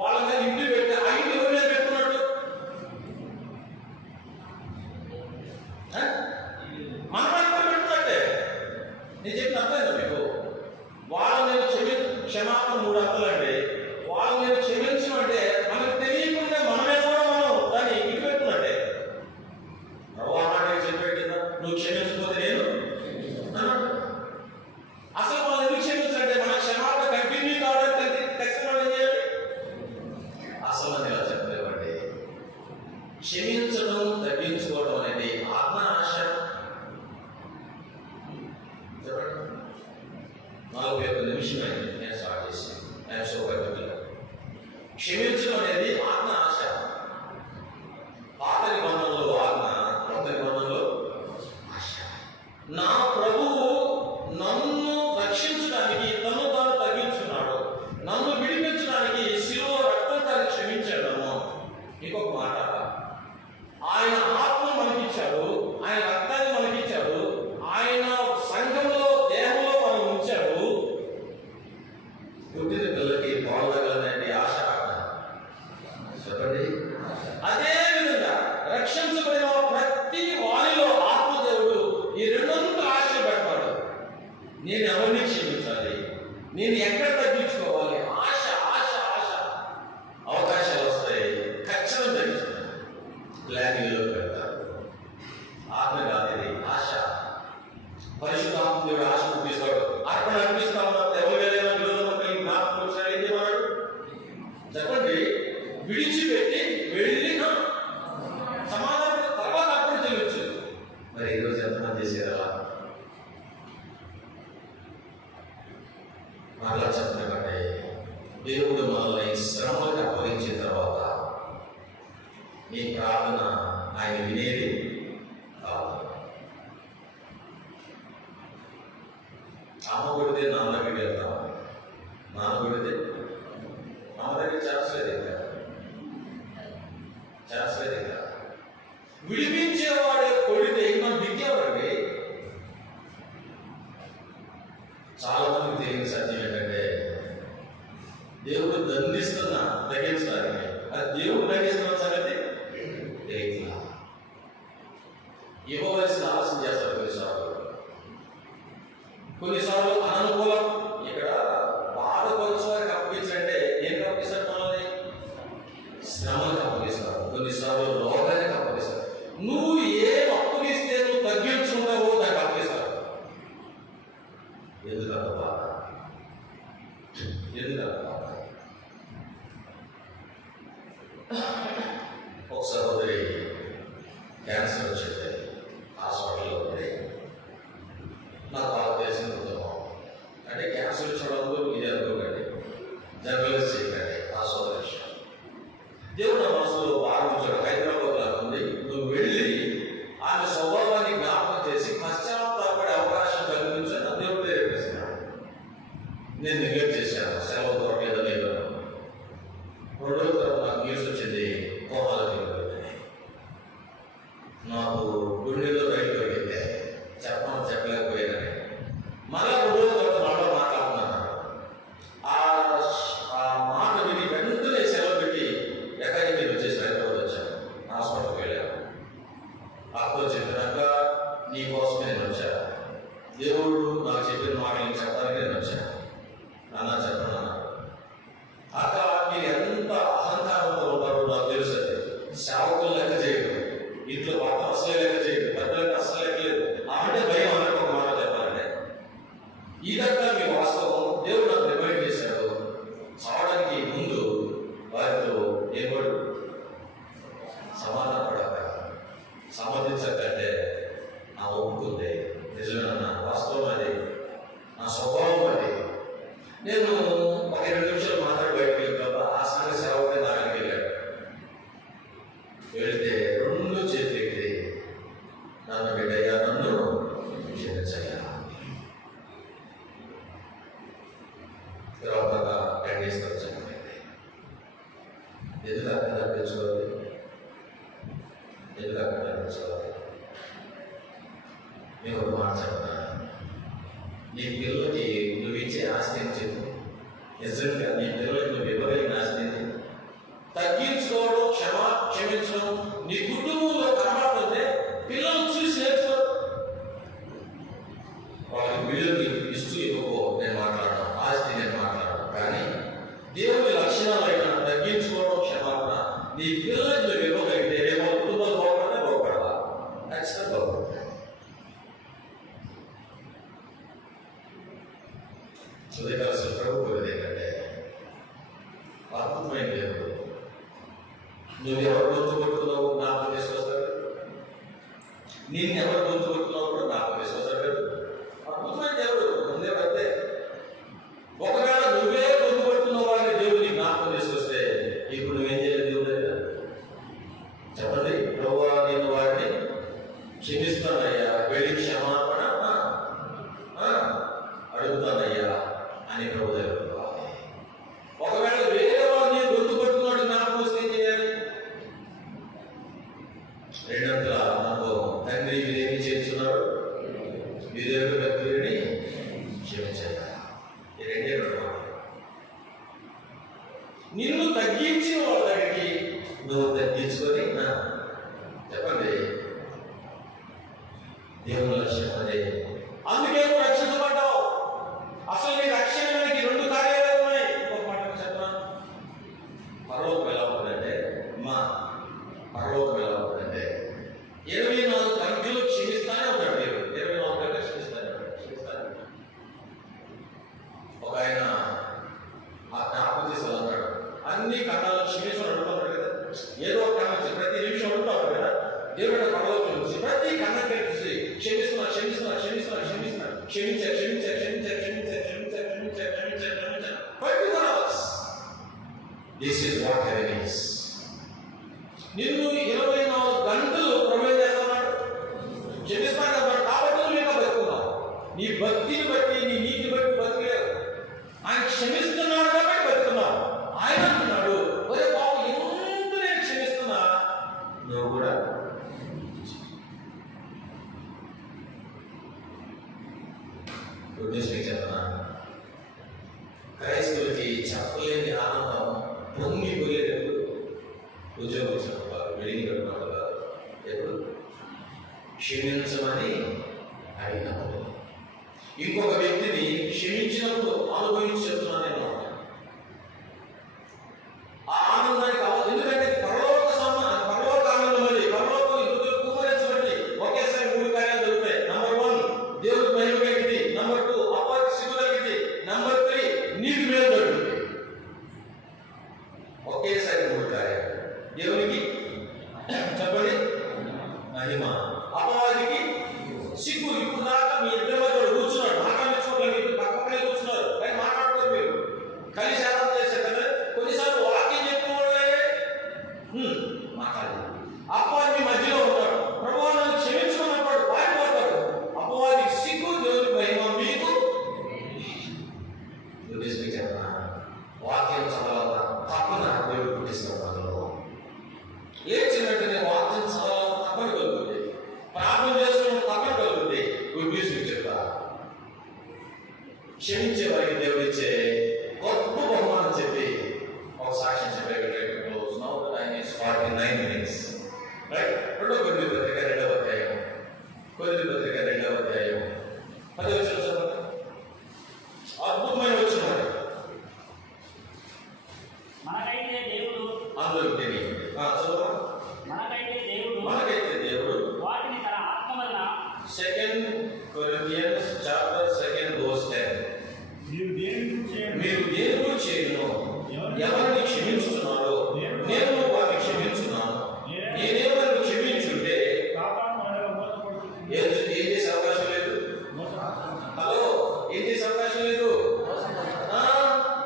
వాళ్ళ మీద ఇంటి పెట్టి ఆ ఇంటి ఎవరి మీద పెట్టుకున్నట్టు? మన మీద పెట్టుకున్నట్టే. నేను చెప్పిన అర్థమైందా మీకు? వాళ్ళని నేను క్షమాపణ 300 అంటే, వాళ్ళని నేను క్షమించను అంటే మనకు తెలియకుండా మన మీద కూడా మనం దాన్ని ఇంటి పెట్టుకున్నట్టే. చెప్పాడు కదా, నువ్వు క్షమించకపోతే నేను అసలు వాళ్ళు ఎందుకు క్షమించాలంటే మన క్షమాపణ కంటిన్యూ కావడానికి ఖచ్చితంగా ఏం చేయాలి? అసలు అని ఇలా చెప్పలేవండి. క్షమించడం, తగ్గించుకోవడం అనేది ఆత్మ ఆశ. 41 నిమిషం అయింది నేను స్టార్ట్ చేసి. క్షమించడం అనేది ఆత్మ ఆశ. పాత నిబంధనలో ఆత్మ, కొత్త నిబంధనలో ఆశ. నా ప్రభువు నన్ను రక్షించడానికి నేను ఎవరిని క్షమించాలి, నేను ఎక్కడ తగ్గించుకోవాలి, ఆశ ఆశ ఆశ. అవకాశాలు వస్తాయి, ఖచ్చితంగా తగ్గిస్తాను, ప్లానింగ్లో పెడతారు. ఆత్మ కాదు ఇది, ఆశ. పరిశుద్ధాత్మ దేవుడు ఆశ పుట్టిస్తాడు. అర్పణ అర్పిస్తా ఉన్నప్పుడు ఎవరైనా విరోధం కలిగి జ్ఞాపకం వచ్చినా ఏం చేయమన్నాడు చెప్పండి? విడిచిపెట్టి వెళ్ళి సమాధానం తర్వాత అర్పణ చేయవచ్చు. మరి ఈరోజు ఎంతమంది చేసేదా? మరలా చెప్పినట్టే దేవుడు మనల్ని శ్రమలకు అప్పగించిన తర్వాత నీ ప్రార్థన ఆయన వినేది కాదు. అమ్మ కొడితే నాన్న దగ్గరికి వెళ్తాం, నాన్న కొడితే అమ్మ దగ్గర చేస్తలేదు ఇంకా, చేస్తలేదు ఇంకా. విడిపించేవాడే కొడితే మనం దిగేవాడండి. చాలా మందికి తెలియని సత్యం ఏంటంటే దేవుడు దండిస్తున్నా తగ్గించడానికి, అది దేవుడు తగ్గిస్తున్న సంగతి తెలియట్లా. ఇవ్వవలసిన ఆలోచన చేస్తారు కొన్నిసార్లు అననుకూలం. ఇక్కడ బాధ కొంచెం వారికి అప్పగించాలంటే ఏం అప్పగిస్తారు? మనల్ని శ్రమలకు అప్పగిస్తారు, కొన్నిసార్లు రోగానికి అప్పగిస్తారు. నువ్వు ఏం అప్పగిస్తే నువ్వు తగ్గించుకుంటావో దానికి అప్పగిస్తారు. ఎందుకంత బాధ, ఎందుకంత బాధ? ఒక సహోదరి క్యాన్సర్ వచ్చింది, హాస్పిటల్లో ఉంది. నాకు బాగా తెలిసిన అంటే క్యాన్సర్ వచ్చినప్పుడు ఇది అనుకోకండి, జర్నలిస్ట్ చేయకండి, ఆ సోదరి విషయం. దేవుడు నా మనసులో ఆరంభించాడు. హైదరాబాద్ లాగా ఉంది, నువ్వు వెళ్ళి ఆమె స్వభావాన్ని జ్ఞాపకం చేసి పశ్చాత్తాపడే అవకాశం కల్పించని నా దేవుడు తెలియజేస్తున్నాడు. నేను నెగ్లెక్ట్ చేశాను, సెలవు దొరకలేదని. 2 రోజుల తర్వాత నాకు న్యూస్ వచ్చింది, కోమాలో తిరిగిపోయింది. నాకు గుండెలో రైలు దొరికితే చెప్పలేకపోయానని మళ్ళా 2 రోజుల తర్వాత నాలో మాట్లాడుతున్నాను. ఆ మాట విని వెంటనే సెలవు పెట్టి ఎక్కడికి మీరు వచ్చేసి హైదరాబాద్ వచ్చాను, హాస్పిటల్కి వెళ్ళాను. అప్పుడు చెప్పినాక నీ కోసమే నేను వచ్చాను, దేవుడు నాకు చెప్పిన మాటలు చెప్పడానికి నేను వచ్చాను అన్నా. చెప్పను అక్క, మీరు ఎంత అహంకారంతో ఉన్నారో నాకు తెలుసు. సేవకులు లెక్క చేయడు, ఇంట్లో భర్త అసలే లెక్క చేయడు, పెద్దలకు అసలు లెక్క లేదు. అంటే భయం అన్నట్టు ఒక మాట చెప్పాలంటే ఇదంతా మీ వాస్తవం. దేవుడు నాకు రిమైండ్ చేశాడు. చావడానికి ముందు వారితో ఏమడు సమాధాన పడక సమర్థించకంటే నా ఒప్పుకుంది నిజమేనన్నా, వాస్తవం అది, నా స్వభావం అది. నేను 12 నిమిషాలు మాట్లాడి బయటకు వెళ్తాను. ఆ సంగతి సేవకుడే నా దగ్గరికి వెళ్ళాడు. వెళితే 2 చేతులు ఎక్కితే నన్ను బిడ్డయ్యా, నన్ను క్షమించయ్యా. తర్వాత 10 days చెప్పండి. ఎందుకు అక్కడ తప్పించుకోవాలి, ఎందుకు అక్కడ తప్పించుకోవాలి? నేను ఒక మాట చెప్తాను. నీ పిల్లలకి నువ్వు ఇచ్చే ఆస్తి అని చెప్పు. నిజంగా నీ పిల్లలకి నువ్వు ఇవ్వగలిగిన ఆస్తి తగ్గించుకోవడం, క్షమించడం నీ కుటుంబంలో కనబడుతుంటే పిల్లలు చూసి నేర్చుకోరు. వాళ్ళకి బిల్లుని ఇస్తూ ఇవ్వకో నేను మాట్లాడడం, ఆస్తి నేను మాట్లాడడం. కానీ దేవుని లక్షణాలైన తగ్గించుకోవడం, క్షమాపణ నీ పిల్లలకి నువ్వు ఇవ్వగలిగితే రేపు కుటుంబాలు బాగుపడనే బాగుపడవా? ఖచ్చితంగా బాగుపడతాయి. ఉదయకాల ప్రభు కోరేది ఏంటంటే అద్భుతమైన దేవుడు. నువ్వు ఎవరు గొంతు కొట్టుకున్నావు నాకు తీసుకొస్తాడు, నిన్ను ఎవరు గొంతు కొట్టుకున్నావు కూడా నాకు తీసుకొస్తాడు. అద్భుతమైన దేవుడు దేవుడు అంతే. ఒకవేళ నువ్వే గొంతు కొట్టుకున్న వారిని దేవుడిని జ్ఞాపకం తీసుకొస్తే ఇప్పుడు నువ్వేం చేయాలి? దేవుడు దగ్గర చెప్పండి, ప్రభువా నేను వారిని క్షమిస్తానయ్యా, వెళ్ళి క్షమాపణ అడుగుతానయ్యా అని ప్రభు దగ్గర. ఒకవేళ వేరే వారిని గొంతు కొట్టుకున్నాడు జ్ఞాపకం వస్తే ఏం చేయాలి? 2 అనుభవం. తండ్రి వీరేమి చేస్తున్నారు, వీరేమి వ్యక్తులని క్షమించాలి. ఈ 2 నిన్ను తగ్గించిన వాళ్ళ దగ్గరికి నువ్వు తగ్గించుకొని చెప్పండి. దేవుని లక్ష్యం అదే. అందుకే నువ్వు రక్షించబడ్డావు. ఒక ఆయన ఆ జ్ఞాపకం తీసుకొని అన్నాడు, అన్ని కన్నాలు క్షమించమని అడుగుతున్నాడు కదా, ఏదో ఒక కన్నా ప్రతి నిమిషం అడుగుతాడు కదా, దేవుడు పడవలసి వచ్చి ప్రతి కన్నా కలిసి క్షమిస్తున్నా క్షమిస్తున్నా క్షమిస్తున్నా క్షమిస్తున్నా క్షమించా క్షమించా క్షమించా క్షమించా క్షమించా క్షమించా క్షమించా క్షమించా 24 hours. This is what heaven is. నిన్ను 24 గంటలు ప్రవేశ చేస్తున్నాడు, క్షమిస్తాడు కాబట్టి నువ్వు ఇంకా బతుకున్నావు. నీ భక్తిని బట్టి నీ నీతి బట్టి బతికేవు. ఆయన క్షమిస్తున్నాడు కాబట్టి బతుకున్నావు. ఆయన అంటున్నాడు, ఒరే బాబు ఎంత నేను క్షమిస్తున్నా నువ్వు కూడా చెప్పనా, క్రైస్తవులకి చెప్పలేని ఆనందం పొంగిపోయేటప్పుడు ఉద్యోగం చెప్పాలి, బిల్డింగ్ కట్టుకోవాలి కాదు, ఎప్పుడు క్షమించమని అడిగినప్పుడు, ఇంకొక వ్యక్తిని క్షమించినప్పుడు అనుభవించి చెప్తున్నాను నేను. ఆ ఆనందానికి ఎందుకంటే పరలోక ఆనందం అది. పరలోకం ఇద్దరు కుమరించబట్టి ఒకేసారి 3 కార్యాలు జరుగుతాయి. నంబర్ 1 దేవుడికి మహిమ కలిగింది, నంబర్ 2 అపవాదికి సిగ్గు కలిగింది, నంబర్ 3 నీకు మేలు జరుగుతుంది. ఒకేసారి 3 కార్యాలు. దేవునికి చెప్పండి మహిమ, అపవాదికి సిగ్గు. ఇప్పుడు దాకా మీ ఇద్దరి మధ్య కూర్చున్నాడు, మాట్లాడించుకోవట్లేదు, మీరు పక్కనే కూర్చున్నారు కానీ మాట్లాడుకోరు, మీరు కలిసి ఆరాధన చేశారు కదా. కొన్నిసార్లు వాక్యం చెప్పుకోవడమే మాట్లాడాలి. అపవాది మీ మధ్యలో ఉంటాడు, ప్రభువా నన్ను క్షమించుకున్నప్పుడు పారిపోతాడు. అపవాదికి సిగ్గు, దేవుడికి మహిమ మీకు. చెప్పనా, వాక్యం చదవాల తప్పన దేవుడు పుట్టిస్తాడు. మనలో ఏడ్చినట్టునే వాక్యం చదవాల తప్పన కలుగుతుంది, ప్రార్థన చేసుకోవడం తప్పన కలుగుతుంది. గుడ్ న్యూస్ మీకు చెప్తా, క్షమించే వారికి దేవుడు ఇచ్చే గొప్ప బహుమానం చెప్పి ఒక సాక్ష్యం చెప్పే. 49 minutes. రైట్. 2 కొరింథీ పత్రిక 2వ అధ్యాయం, కొరింథీ పత్రిక 2వ అధ్యాయం 10వ వచనం. అద్భుతమైన వచనం. మనకైతే దేవుడు అందరికీ మనకైతే దేవుడు వాటిని తన ఆత్మ వలన 2 Corinthians chapter 2 verse 10 మీరు దేని గురించి చేయను, ఎవరిని క్షమించుతున్నారో నేను వారిని క్షమించున్నాను. నేనే వారిని క్షమించుంటే ఏం చేసే అవకాశం లేదు. హలో, ఏం చేసే అవకాశం లేదు.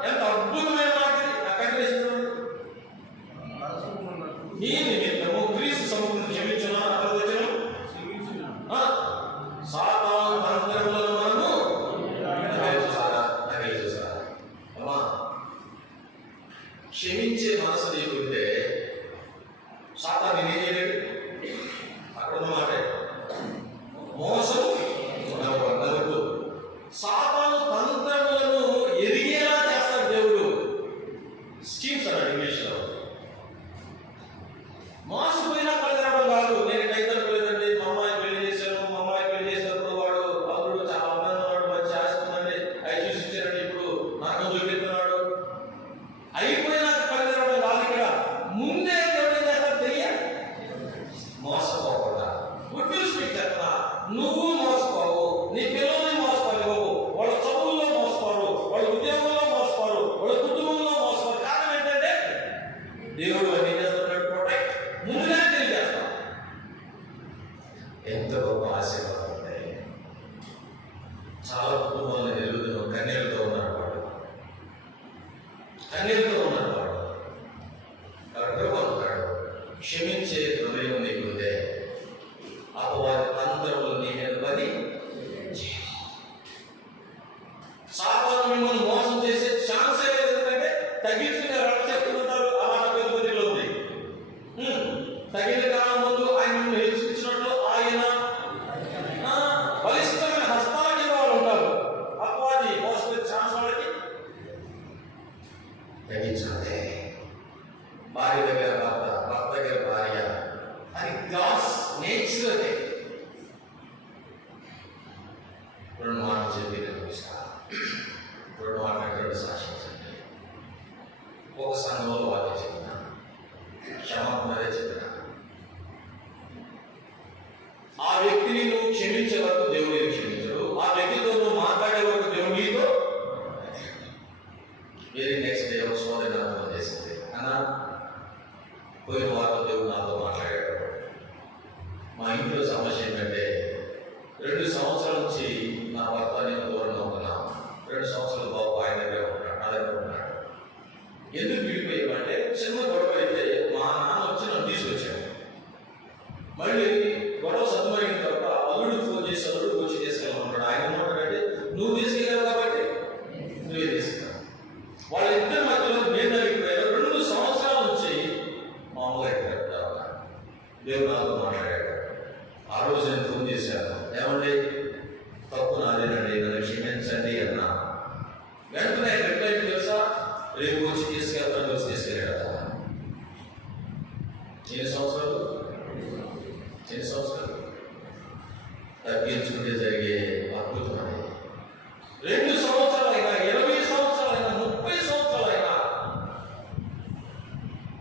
ఎంత అద్భుతమైన మాట అక్కడ నీ నిమిత్తము క్రీస్తు సముద్రం క్షమించున్నా. అక్కడ వచ్చిన సాతాను తంత్రములను మనము చూసారా అమ్మా. క్షమించే మనసు నీకుంటే సాతాను నేనేం చేయలేడు. అక్కడ మాట మోసం నవ్వద్దు. సాతాను తంత్రములను ఎరిగేలా చేస్తాడు దేవుడు. స్కీమ్స్ అన్నాడు ఇంగ్లీష్లో. మోసపోయినా కలగడం కాదు. నేను కైతలు లేదండి, మా అమ్మాయి పెళ్లి చేశాను, మా అమ్మాయి పెళ్లి చేసినప్పుడు వాడు అల్లుడు చాలా అందంగా ఉన్నాడు, మంచి ఆస్తుందండి, అవి చూసి ఇచ్చారండి, ఇప్పుడు నాకు చూపెడుతున్నాడు. అయిపోయినాక కలగడం కాదు. ఇక్కడ ముందే దేవుడు ఏం చేస్తాడు తెలియాలి. మోసపోకుండా గుడ్ న్యూస్ మీకు చెప్పనా, నువ్వు మోసపోవు, నీ పిల్లల్ని మోసపోలేవు, వాళ్ళ చదువుల్లో మోసపోరు, వాళ్ళ ఉద్యోగంలో మోసపోరు, వాళ్ళ కుటుంబంలో మోసపోరు. కారణం ఏంటంటే దేవుడు ఏం చేస్తున్నాడు, ప్రొటెక్ట్ ముందుగానే తెలియజేస్తాం. ఎంత గొప్ప ఆశీర్వాదం ఉంటాయి. చాలా కుటుంబాలను ఎదుగుతూ కన్నీళ్ళతో ఉన్నారు వాడు, కన్నీళ్ళతో ఉన్నారు వాడు. ప్రభు అంటాడు, క్షమించే హృదయం నీకుందే అపవాది తంత్రములు నీ మీద పడి సాతాను మిమ్మల్ని మోసం చేసే ఛాన్సే లేదు. ఎందుకంటే తగ్గించుకునే వాళ్ళు చెప్తుంటారు, అలా పెరుగుదల ఉంది. తగిన కాలం ముందు ఆయన మిమ్మల్ని హెచ్చరించినట్లు ఆయన బలిష్టమైన హస్తాల కింద వాళ్ళు ఉంటారు. అపవాది మోసపోయే ఛాన్స్ వాళ్ళకి తగ్గించాలి. భార్య దగ్గర భర్త, భర్త దగ్గర భార్య, అది గాడ్స్ నేచర్. అదే 2 మాటలు చెప్పి నేను 2 మాటలు సాక్షించండి. ఒక సంఘంలో వాళ్ళే చెప్పిన క్షమాపణదే చెప్పిన ఆ వ్యక్తిని నువ్వు క్షమించే వరకు దేవుడు క్షమించడు. ఆ వ్యక్తితో నువ్వు మాట్లాడే వరకు దేవుడు నీతో వెరీ నెక్స్ట్ డే ఒక సోదరి నాకు ఫోన్ చేసింది, అన్న పోయిన వారం దేవుడు నాతో మాట్లాడాడు. మా ఇంట్లో సమస్య ఏంటంటే 2 సంవత్సరాల నుంచి నా భర్త నేను దూరంగా ఉంటున్నాను. 2 సంవత్సరాలు బాబు ఆయన దగ్గర ఉంటున్నాడు, నా దగ్గర ఉంటున్నాడు. ఎందుకు విడిపోయామంటే చిన్న గొడవ అయితే మా నాన్న వచ్చి నన్ను తీసుకొచ్చాడు. మళ్ళీ గొడవ సత్యమైన తర్వాత అల్లుడు ఫోన్ చేసి అల్లుడు వచ్చి తీసుకెళ్ళమంటాడు. ఆయన ఏమంటాడంటే నువ్వు తీసుకెళ్ళావు కాబట్టి నువ్వే తీసుకెళ్ళావు. వాళ్ళిద్దరి మధ్యలో నేను నలిగిపోయాను. 2 సంవత్సరాల నుంచి మా అమ్మగారి దేవుడు నాతో మాట్లాడాడు. ఆ రోజు నేను ఫోన్ చేశాను, ఏమండి తప్పు నాదేనండి, నన్ను క్షమించండి అన్నా. వెంటనే రిప్లై తెలుసా, రేపు వచ్చి తీసుకెళ్తాను, వచ్చి తీసుకెళ్ళాడు. ఎన్ని సంవత్సరాలు తగ్గించుకుంటే జరిగే అద్భుతం అది. 2 సంవత్సరాలైనా 20 సంవత్సరాలైనా 30 సంవత్సరాలైనా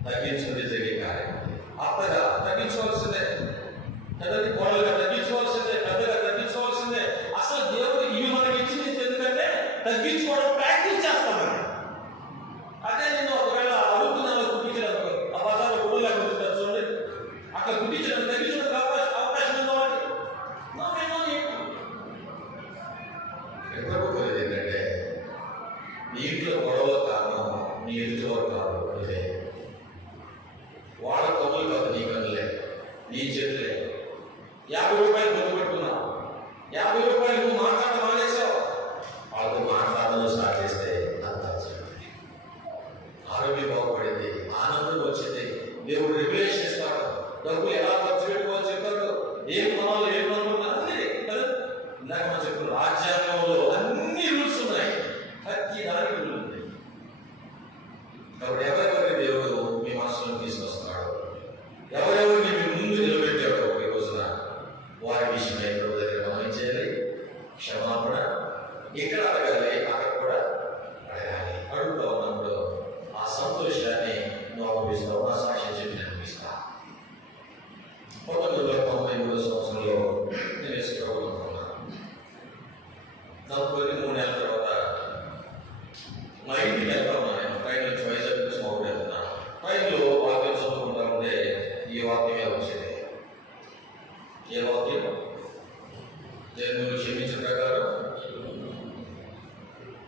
తగ్గించుకుంటే జరిగే కార్యం. అత్తగా తగ్గించుకోవాల్సిందే, పెద్దది కోడలుగా తగ్గించుకోవాల్సిందే, పెద్దగా తగ్గించుకోవాల్సిందే. అసలు దేవుడు ఇవి మనకి ఇచ్చింది ఎందుకంటే తగ్గించుకోవడం ప్రాక్టీస్ చేస్తామని. అదే నేను ఒకవేళ అడుగుతున్నాను కుట్టించడానికి, ఆ బజార్లో గొడవలు కుట్టించారు చూడండి, అట్లా కుట్టించడానికి తగ్గించడానికి అవకాశం ఉందా? ఎప్పుడు ఏంటంటే నీ ఇంట్లో గొడవ కారణం నీ ఎదుటివారు కాదు, ఇదే వాళ్ళ కన్నులు కాదు, నీ కన్నులే, నీ చేతులే. 50 రూపాయలు పొద్దు పెట్టుకున్నావు, 50 రూపాయలు నువ్వు మాట్లాడడం మానేసావు. వాళ్ళతో మాట్లాడడం స్టార్ట్ చేస్తే అంతా ఆరోగ్యం బాగుపడింది, ఆనందం వచ్చింది. దేవుడు రెగ్యులేషన్ ఇస్తాడు, డబ్బులు ఎలా ఖర్చు పెట్టుకోవాలి చెప్తాడు, ఏం కొనాలో ఏం కొనుక్కున్నా అన్నీ కదా. ఇందాక మనం చెప్పుకున్న రాజ్యాంగంలో అన్ని రూల్స్ ఉన్నాయి, ప్రతి దానికి రూల్ ఉంది. కాబట్టి ఎవరెవరికి దేవుడు మీ మనసులో తీసుకొస్తున్నాడు, ఎవరెవరిని మీ ముందు నిలబెట్టాడో ఈ రోజున వారి విషయమై ప్రభు దగ్గర మనం చేయాలి, క్షమాపణ ఇక్కడ అడగాలి, అక్కడ కూడా అడగాలి. అడుగుతా ఉన్నప్పుడు ఆ సంతోషాన్ని నువ్వు అనిపిస్తావు, నా సాక్ష్యం చెప్పి అనిపిస్తా. 1993 సంవత్సరంలో నేను ప్రభుత్వం ఉన్నాను. నాకు 3 నెలల తర్వాత మా ఇంటికి వెళ్తా ఉన్నాను. నేను ట్రైన్ నుంచి వైజాగ్ నుంచి మా ఊరు వెళ్తున్నాను. ట్రైన్లో వాక్యం చదువుకుంటా ఉంటే ఈ వాక్యమే వచ్చింది. ఏ వాక్యం? దేవుడు క్షమించిన ప్రకారం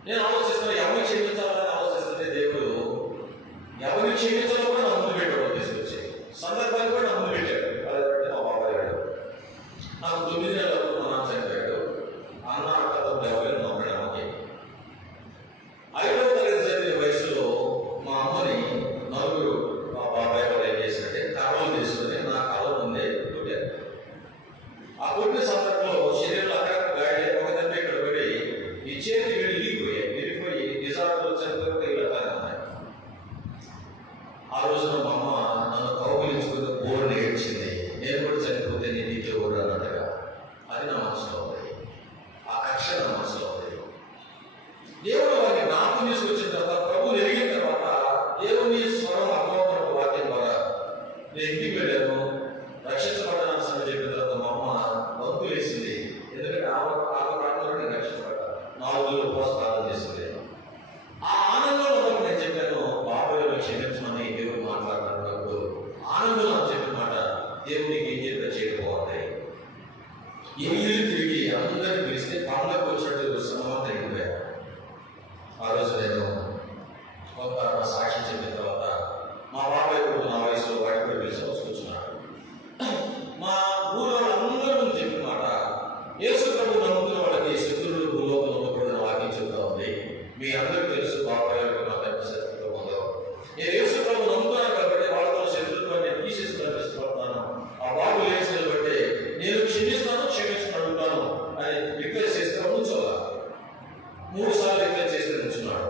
నేను ఆలోచిస్తున్నా, ఎవరిని క్షమించాలని ఆలోచిస్తుంటే దేవుడు ఎవరిని క్షమించాలో కూడా నా ముందు పెట్టాడు, తీసుకొచ్చి సందర్భాన్ని కూడా నా ముందు పెట్టాడు. అదే మా బాబాయ్ గారు నాకు 9 నెలలకు మా నాన్న చనిపోయాడు. అన్న అక్క తమ్ముడు ఎవరైనా నమ్మడం అమ్మకి 5వ తరగతి చదివే వయసులో మా అమ్మని నలుగురు మా బాబాయ్ వాళ్ళు ఏం చేశారంటే కర్రలు తీసుకుని నా కళ్ళ ముందే కొట్టారు. ఆ కొట్టిన సందర్భంలో శరీరంలో అక్కడక్కడ గాయాలు, ఒక దెబ్బ ఇక్కడ పడి ఈ చేతి విరిగిపోయి డిజార్డర్లు చనిపోయి ఇలా ఉన్నాయి. ఆ రోజున మా అమ్మ నన్ను కౌగిలించుకుని బోర్ని ఏడ్చింది. నేను కూడా చనిపోతే నేను నీకే కూడా అన్నట్టుగా. అది నా మనసులో ఉంది, ఆ కక్ష నా మనసులో ఉంది. దేవుడు వారిని నాకు తీసుకొచ్చిన తర్వాత, ప్రభువుని ఎరిగిన తర్వాత దేవుని స్వరం అమ్మవారి వాక్యం ద్వారా నేను ఇంటికి వెళ్ళాను. రక్షించబడ్డాను సంగతి చెప్పిన తర్వాత మా అమ్మ వంతు వేసింది. ఎందుకంటే ఆ ప్రాంతంలో నేను రక్షించబడ్డా. 4 రోజులు ఉపవాసం చేసింది. ఆ ఆనందంలో నేను చెప్పాను, బాబాయ్లో క్షమించమని దేవుడు మాట్లాడుతున్నప్పుడు ఆనందంలో అని చెప్పిన మాట దేవునికి ఏం చెప్పినా చేయకపోతాయి. ఇల్లు తిరిగి అందరినీ పిలిస్తే పండ్లకు వచ్చినట్టు సమమంతా అయిపోయారు. ఆ రోజు నేను కొంత సాక్షి చెప్పిన తర్వాత మా బాబాయ్ కొడుకు నా వయసులో వాడి కూడా పిలిచి కూర్చున్నాడు. మా ఊళ్ళో అందరూ చెప్పిన మాట, యేసు ప్రభు నమ్ముతున్న వాళ్ళకి శత్రువులు భూలోకం ఉండకూడదని వాక్యం చెప్తా ఉంది. మీ అందరికీ తెలుసు, బాబాయ్ మా పెద్ద శత్రుత్వం ఉందో. నేను యేసు ప్రభు నమ్ముతున్నాను కాబట్టి వాళ్ళతో శత్రుత్వాన్ని తీసేసుకుని ఇష్టపడతాను. ఆ బాబు లేచిన బట్టి నేను క్షమిస్తాను, క్షమించుకుని అడుగుతాను అని రిక్వెస్ట్ చేస్తే ఉంచోలా. 3 సార్లు రిక్వెస్ట్ చేస్తే ఉంచున్నాడు.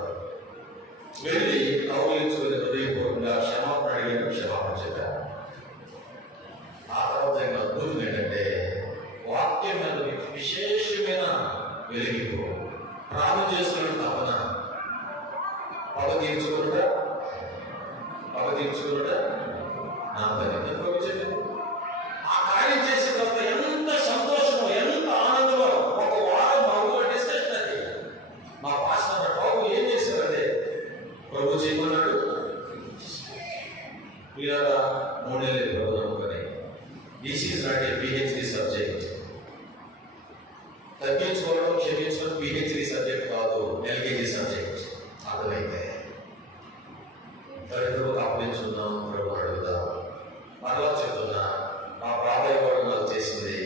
వెళ్ళి కౌగిలించుకుని హృదయపూర్వకంగా క్షమాపణ అడిగాను, క్షమాపణ చెప్పాను. ఆ తర్వాత అద్భుతం ఏంటంటే వాక్యం మీద విశేషమైన వెలిగింపు, ప్రార్థన చేసుకున్న తపన, పగ తీర్చుకున్నట నా పని చెప్పింది. ఆ కార్యం చేసిన తర్వాత ఎంత సంతోషమో, ఎంత ఆనందమో. ఒక వారం మా ఊళ్ళో డిస్కషన్ అది. మా పాస్టర్ బాబు ఏం చేశారంటే ప్రభు చేయమన్నాడు. ఇలాగా 3 నెలలు ప్రభు నమ్ముకొని this is not a PhD subject. తగ్గించుకోవడం క్షమించడం పిహెచ్డి సబ్జెక్ట్ కాదు, ఎల్కేజీ సబ్జెక్ట్. అర్థమైతే ప్రభుకు అప్పించుకున్నాం, ప్రభు అడుగుదాం. మరలా చెప్తున్నా, మా బాబాయ్ కూడా నాకు చేసింది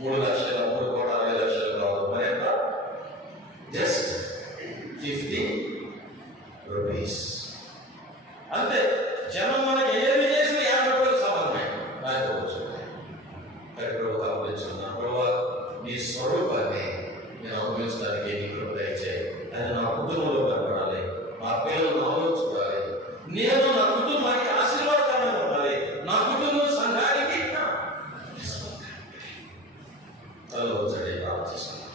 3,60,00,000 కాదు, మరి ఎంత? జస్ట్ 50 రూపీస్ అంతే. జనం మనకి ఏమి చేసిన 50 రూపాయలు సమానమే రాకపోవచ్చు. కానీ ప్రభు అప్పించుకున్నా, ప్రభు నీ స్వరూపాన్ని నేను అనుభవించడానికి నీ కృప దయచేయి. అది నా కుటుంబంలో కనపడాలి, మా పిల్లలు నాలో చూడాలి, నేను నా కుటుంబానికి ఆశీర్వాదకరంగా ఉండాలి, నా కుటుంబం సంఘానికి అలా వచ్చాడు. ప్రార్థిస్తున్నాను.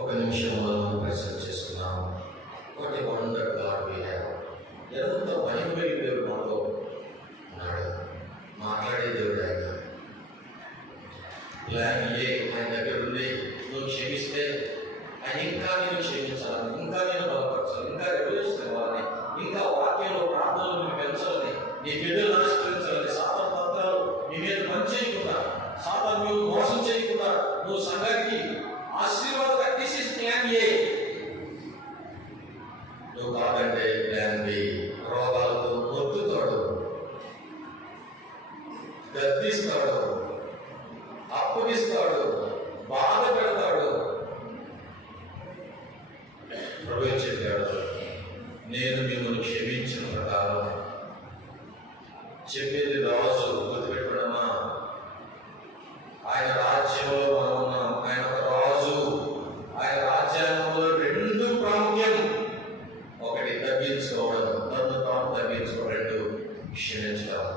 ఒక నిమిషం మనం పరిశీలన చేసుకున్నాం. ఒకటి వండర్ గాడ్ వి హావ్. ఎంత మహిమగలిగిన దేవుడు మనతో ఉన్నాడు. మాట్లాడే దేవుడు ఆయన. ప్లాన్ ఏ ఆయన దగ్గర ఉంది. నువ్వు క్షమిస్తే ఆయన ఇంకా నేను క్షమించాలని, ఇంకా నేను బలపరచాలి, ఇంకా రెవల్యూషన్ ఇవ్వాలని, ఇంకా వాక్యంలో ప్రార్థనలు నువ్వు పెంచాలని, నీ బిడ్డలు ఆవిష్కరించాలని, సాతాను తంత్రాలు నీ మీద పని చేయకుండా, సాతాను నువ్వు మోసం చేయకుండా, నువ్వు సంఘానికి ఆశీర్వాద దిస్ ఇస్ ప్లాన్ ఏ. నువ్వు కాదంటే ప్లాన్ బి. రోగాలతో మొత్తుతాడు, గద్దిస్తాడు, అప్పగిస్తాడు, బాధ పెడతాడు. ప్రభు చెప్పాడు, నేను మిమ్మల్ని క్షమించిన ప్రకారం. చెప్పేది రాజు, గుర్తుపెట్టుకున్నామా? ఆయన రాజ్యంలో మనం ఉన్నాం. ఆయన ఒక రాజు. ఆయన రాజ్యాంగంలో 2 ప్రాముఖ్యం. ఒకటి తగ్గించుకోవడం, తను తాను తగ్గించుకోవడం. 2 క్షమించడం.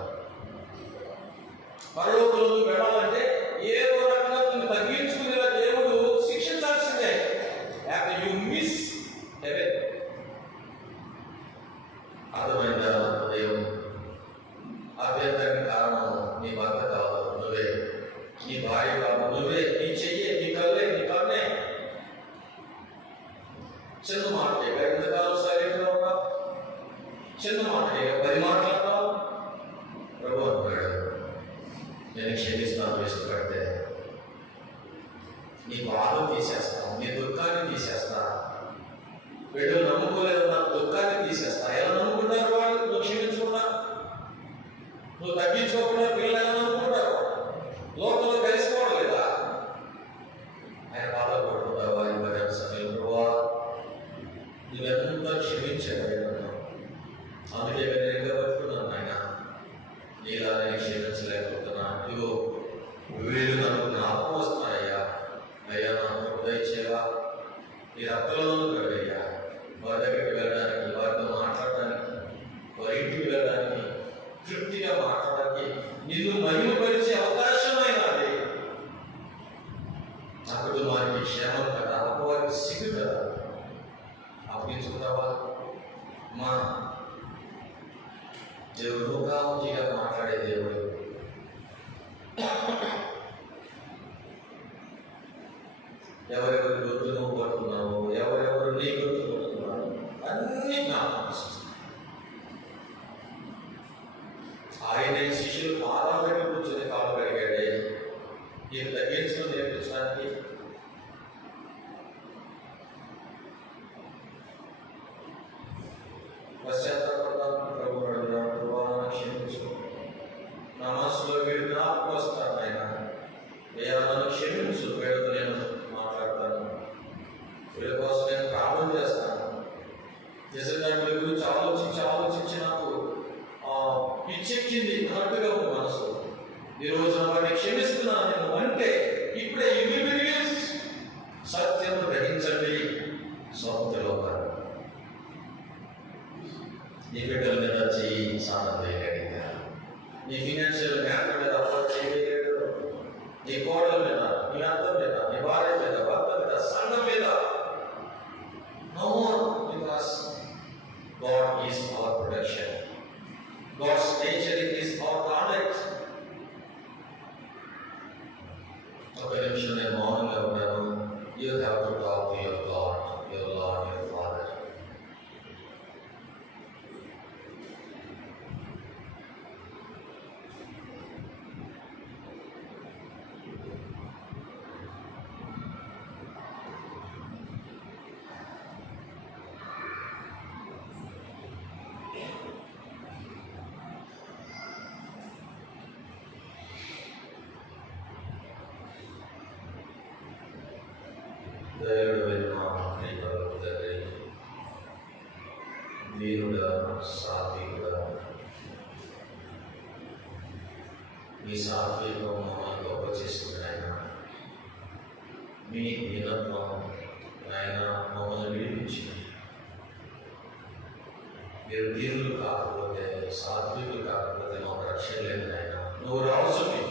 పరలోకంలో వెళ్ళాలంటే ఏదో రకంగా నువ్వు తగ్గించుకునేలా దేవుడు శిక్షించాల్సిందే. లేకపోతే యు మిస్ హెవెన్. అర్థమైన ఉదయం అభ్యంతరానికి కారణం నీ భర్త కాదు, నువ్వే. నీ భార్య కాదు, నువ్వే. నీ చెయ్యి, నీ కళ్ళే, నీ కన్నే. చిన్న మాటలే ఎంతకాలం సైలెంట్గా ఉన్నావు? చిన్న మాటలే 10 మాట్లాడతావు. ప్రభు అంటాడు, నేను క్షమిస్తాను. ఇష్టపడితే నీ బాధ తీసేస్తాను, నీ దుఃఖాన్ని తీసేస్తా. వీళ్ళు నమ్ముకోలేదు, నా దుఃఖాన్ని తీసేస్తా. ఎలా నమ్ముకుంటారు వాళ్ళు? నువ్వు క్షమించుకున్నా, నువ్వు తగ్గించుకోకుండా వీళ్ళు ఎలా నమ్ముకుంటారు? లోకంలో కలిసిపోవడం లేదా? ఆయన బాధపడుతున్నావా? ఇవ్వడం సమయం ప్రభువా నువ్వెంత క్షమించావు. అందుకే నేను బతుకున్నాను ఆయన. నీలా నేను క్షమించలేకపోతున్నా. ఇదిగో వీళ్ళు నన్ను జ్ఞాపకం వస్తున్నాయ్యా. అయ్యా నాకు దయచేవా. ఈ రక్తంలో కదయ్యా. వారి దగ్గరికి వెళ్ళడానికి, వారితో మాట్లాడడానికి, వారి ఇంటికి వెళ్ళడానికి, తృప్తిగా మాట్లాడడానికి, నిన్ను మహిమపరిచే అవకాశమైన అది. నా కుటుంబానికి క్షేమం కదా, అపవారికి సిగ్గు కదా. అప్పగించుకుంటావా? మా దేవుడు ముఖాముఖిగా మాట్లాడే దేవుడు. ఎవరెవరి గుర్తు నువ్వు పడుతున్నావు, ఎవరెవరు నీ గుర్తు పడుతున్నావు, అన్ని జ్ఞాపకం. ఆయన శిష్యులు పాదాల దగ్గర కూర్చొని కాలు కడిగాడే. నీకు తగ్గించుకొని నేర్పించడానికి. పశ్చాత్తాపడతాను. ప్రభు అడుగుతాను, ప్రభు క్షమించు. నా మనసులో వీడు జ్ఞాపకం వస్తాను. ఆయన అయ్యా నన్ను క్షమించు. వీళ్ళతో నేను మాట్లాడతాను, వీళ్ళ కోసం నేను ప్రార్థన చేస్తాను. నిజంగా వీళ్ళ గురించి ఆలోచించి నాకు పిచ్చెక్కింది అన్నట్టుగా ఉంది మనసు. ఈరోజు వాటిని క్షమిస్తున్నాను నేను అంటే ఇప్పుడే సత్యం గ్రహించండి. స్వతంత్రలో నీ బిడ్డల మీద చెయ్యి సాధన చేయగలిగా. నీ ఫినాన్షియల్ మ్యాటర్ మీద అప్లోడ్ చేయగలిగాడు. నీ కోడల మీద, నీ అత్త మీద, నీ భార్య మీద, భర్త మీద, సంఘం మీద. No more, because God is our protection. God's nature is our conduct. ఒక నిమిషం నేను మౌనంగా ఉన్నాను. You have to talk to your God, your lord, your father. దయగల మా ప్రియపరలోక తండ్రి, వీరుడా, సాత్వికుడా, మీ సాత్వికం మమ్మల్ని గొప్ప చేస్తుంది ఆయన. మీ దీనత్వం ఆయన మమ్మల్ని విడిపించింది. మీరు దీనులు కాకపోతే, సాత్వికులు కాకపోతే మాకు రక్షణ లేదు ఆయన. నువ్వు రాజువి,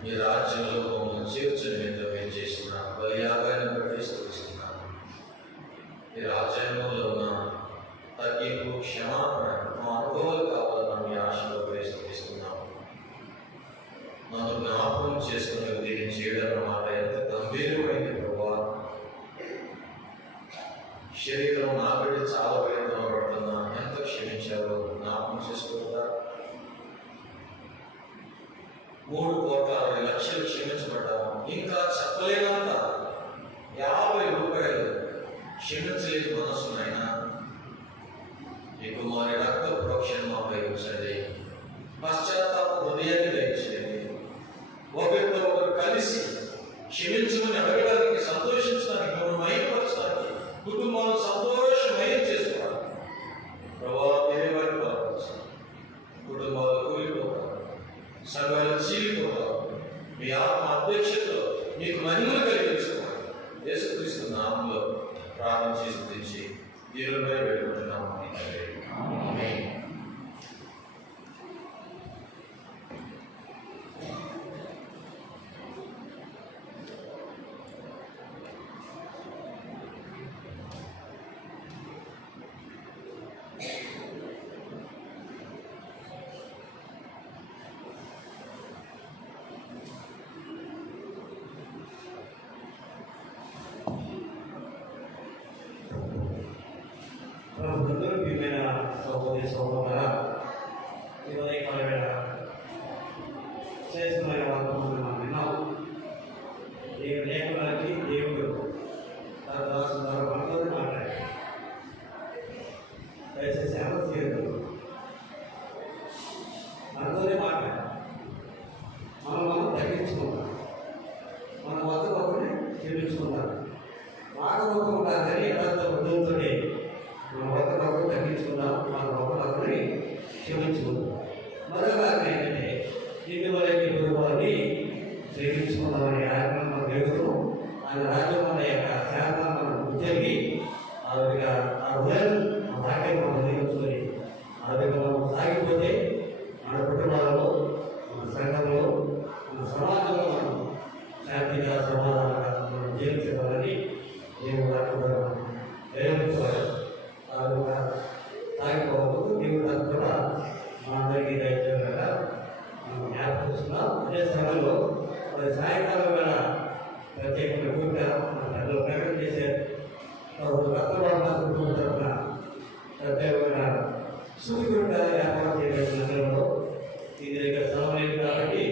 మీ రాజ్యంలో మమ్మల్ని చేర్చు నిమిత్తం మేము చేసిన బలియాగాన్ని బట్టి స్తుతిస్తున్నాను. ఈ రాజ్యాంగంలో ఉన్న తగ్గింపు, క్షమాపణ మా అనుభవాలు కావాలని మీ ఆశలో స్తుతిస్తున్నాము. నన్ను జ్ఞాపకం చేసుకుని దీన్ని చేయడం అన్నమాట ఎంత గంభీరమైంది ప్రభా. శరీరం నా బిడ్డ చాలా వేదన పడుతున్నా ఎంత క్షమించారో జ్ఞాపకం చేసుకోవద్దా? 3,60,00,000 క్షమించబడ్డాము. ఇంకా చెప్పలేనంత 50 రూపాయలు క్షమించలేని మనసునైనా ఈ కుమారి రక్త ప్రోక్షణ మాపై ఉంచండి. పశ్చాత్తాప హృదయాన్ని దయచేయండి. ఒకరితో ఒకరు కలిసి క్షమించమని అడగడానికి, సంతోషించడానికి, మిమ్మల్ని మైపరచడానికి, కుటుంబాలు సంతోషమయం చేసుకోవాలి. ప్రభావ వేరే వారి బలపరచాలి. కుటుంబాలు కూలిపోతారు, సంఘాలు చీలిపోతారు. మీ ఆత్మ అధ్యక్షతలో మీకు మహిమను కలిగించుకోవాలి. యేసుక్రీస్తు నామంలో ప్రార్థించి స్తుతించి దీనులపై పెట్టుకుంటున్నాము. ఆమేన్. ప్రభుత్వంలో ప్రియమైన సహోదరి సహోదరులారా, ఈ ఉదయకాల వేళ శ్రేష్టమైన వాగ్దానాన్ని మనం విన్నాం. దేవుని లేఖనానికి దేవుడు తన దాసుల ద్వారా మనతోనే మాట్లాడాడు. దయచేసి అమలు చేయదు, మనతోనే మాట్లాడాడు. మనం తగ్గించుకుంటాం, మన ఒకరిని క్షమించుకుంటాం. మానవకుండా కానీ యథార్థ హృదయంతోనే మన ఒకరినొకరు తగ్గించుకుందాం, మన ఒకరినొకరిని క్షమించుకుందాం. మరొక ఏంటంటే ఇందువరకు కుటుంబాన్ని ప్రేమించుకుందామని ఆయన మన దేవుడు ఆయన రాజ్యం మన యొక్క శాంత మనం ఉద్యోగి ఆ విధంగా ఆ హృదయం ఆ వాక్యం మనం ఉదయించుకొని ఆ విధంగా మనం సాగిపోతే మన కుటుంబాలలో, మన సంఘంలో, మన సమాజంలో మనం శాంతిగా సమాధానంగా మనం జీవించగలని దేవుడు వాక్యం ప్రేమించాలి. ఆ విధంగా సాగిపోవద్దు. దేవుడు కూడా మనందరికీ దయచేయగా మనం జ్ఞాపకం చేస్తున్నాం. అదే సమయంలో మరి సాయంకాలం వేళ ప్రత్యేకంగా పూర్తిగా మన పెద్దలు ప్రకటన చేశారు. రక్తవాళ్ళ కుటుంబం తరఫున ప్రత్యేకమైన సూర్యుడిగా ఏర్పాటు చేయబడిన నగరంలో ఇది దగ్గర సెలవు లేదు కాబట్టి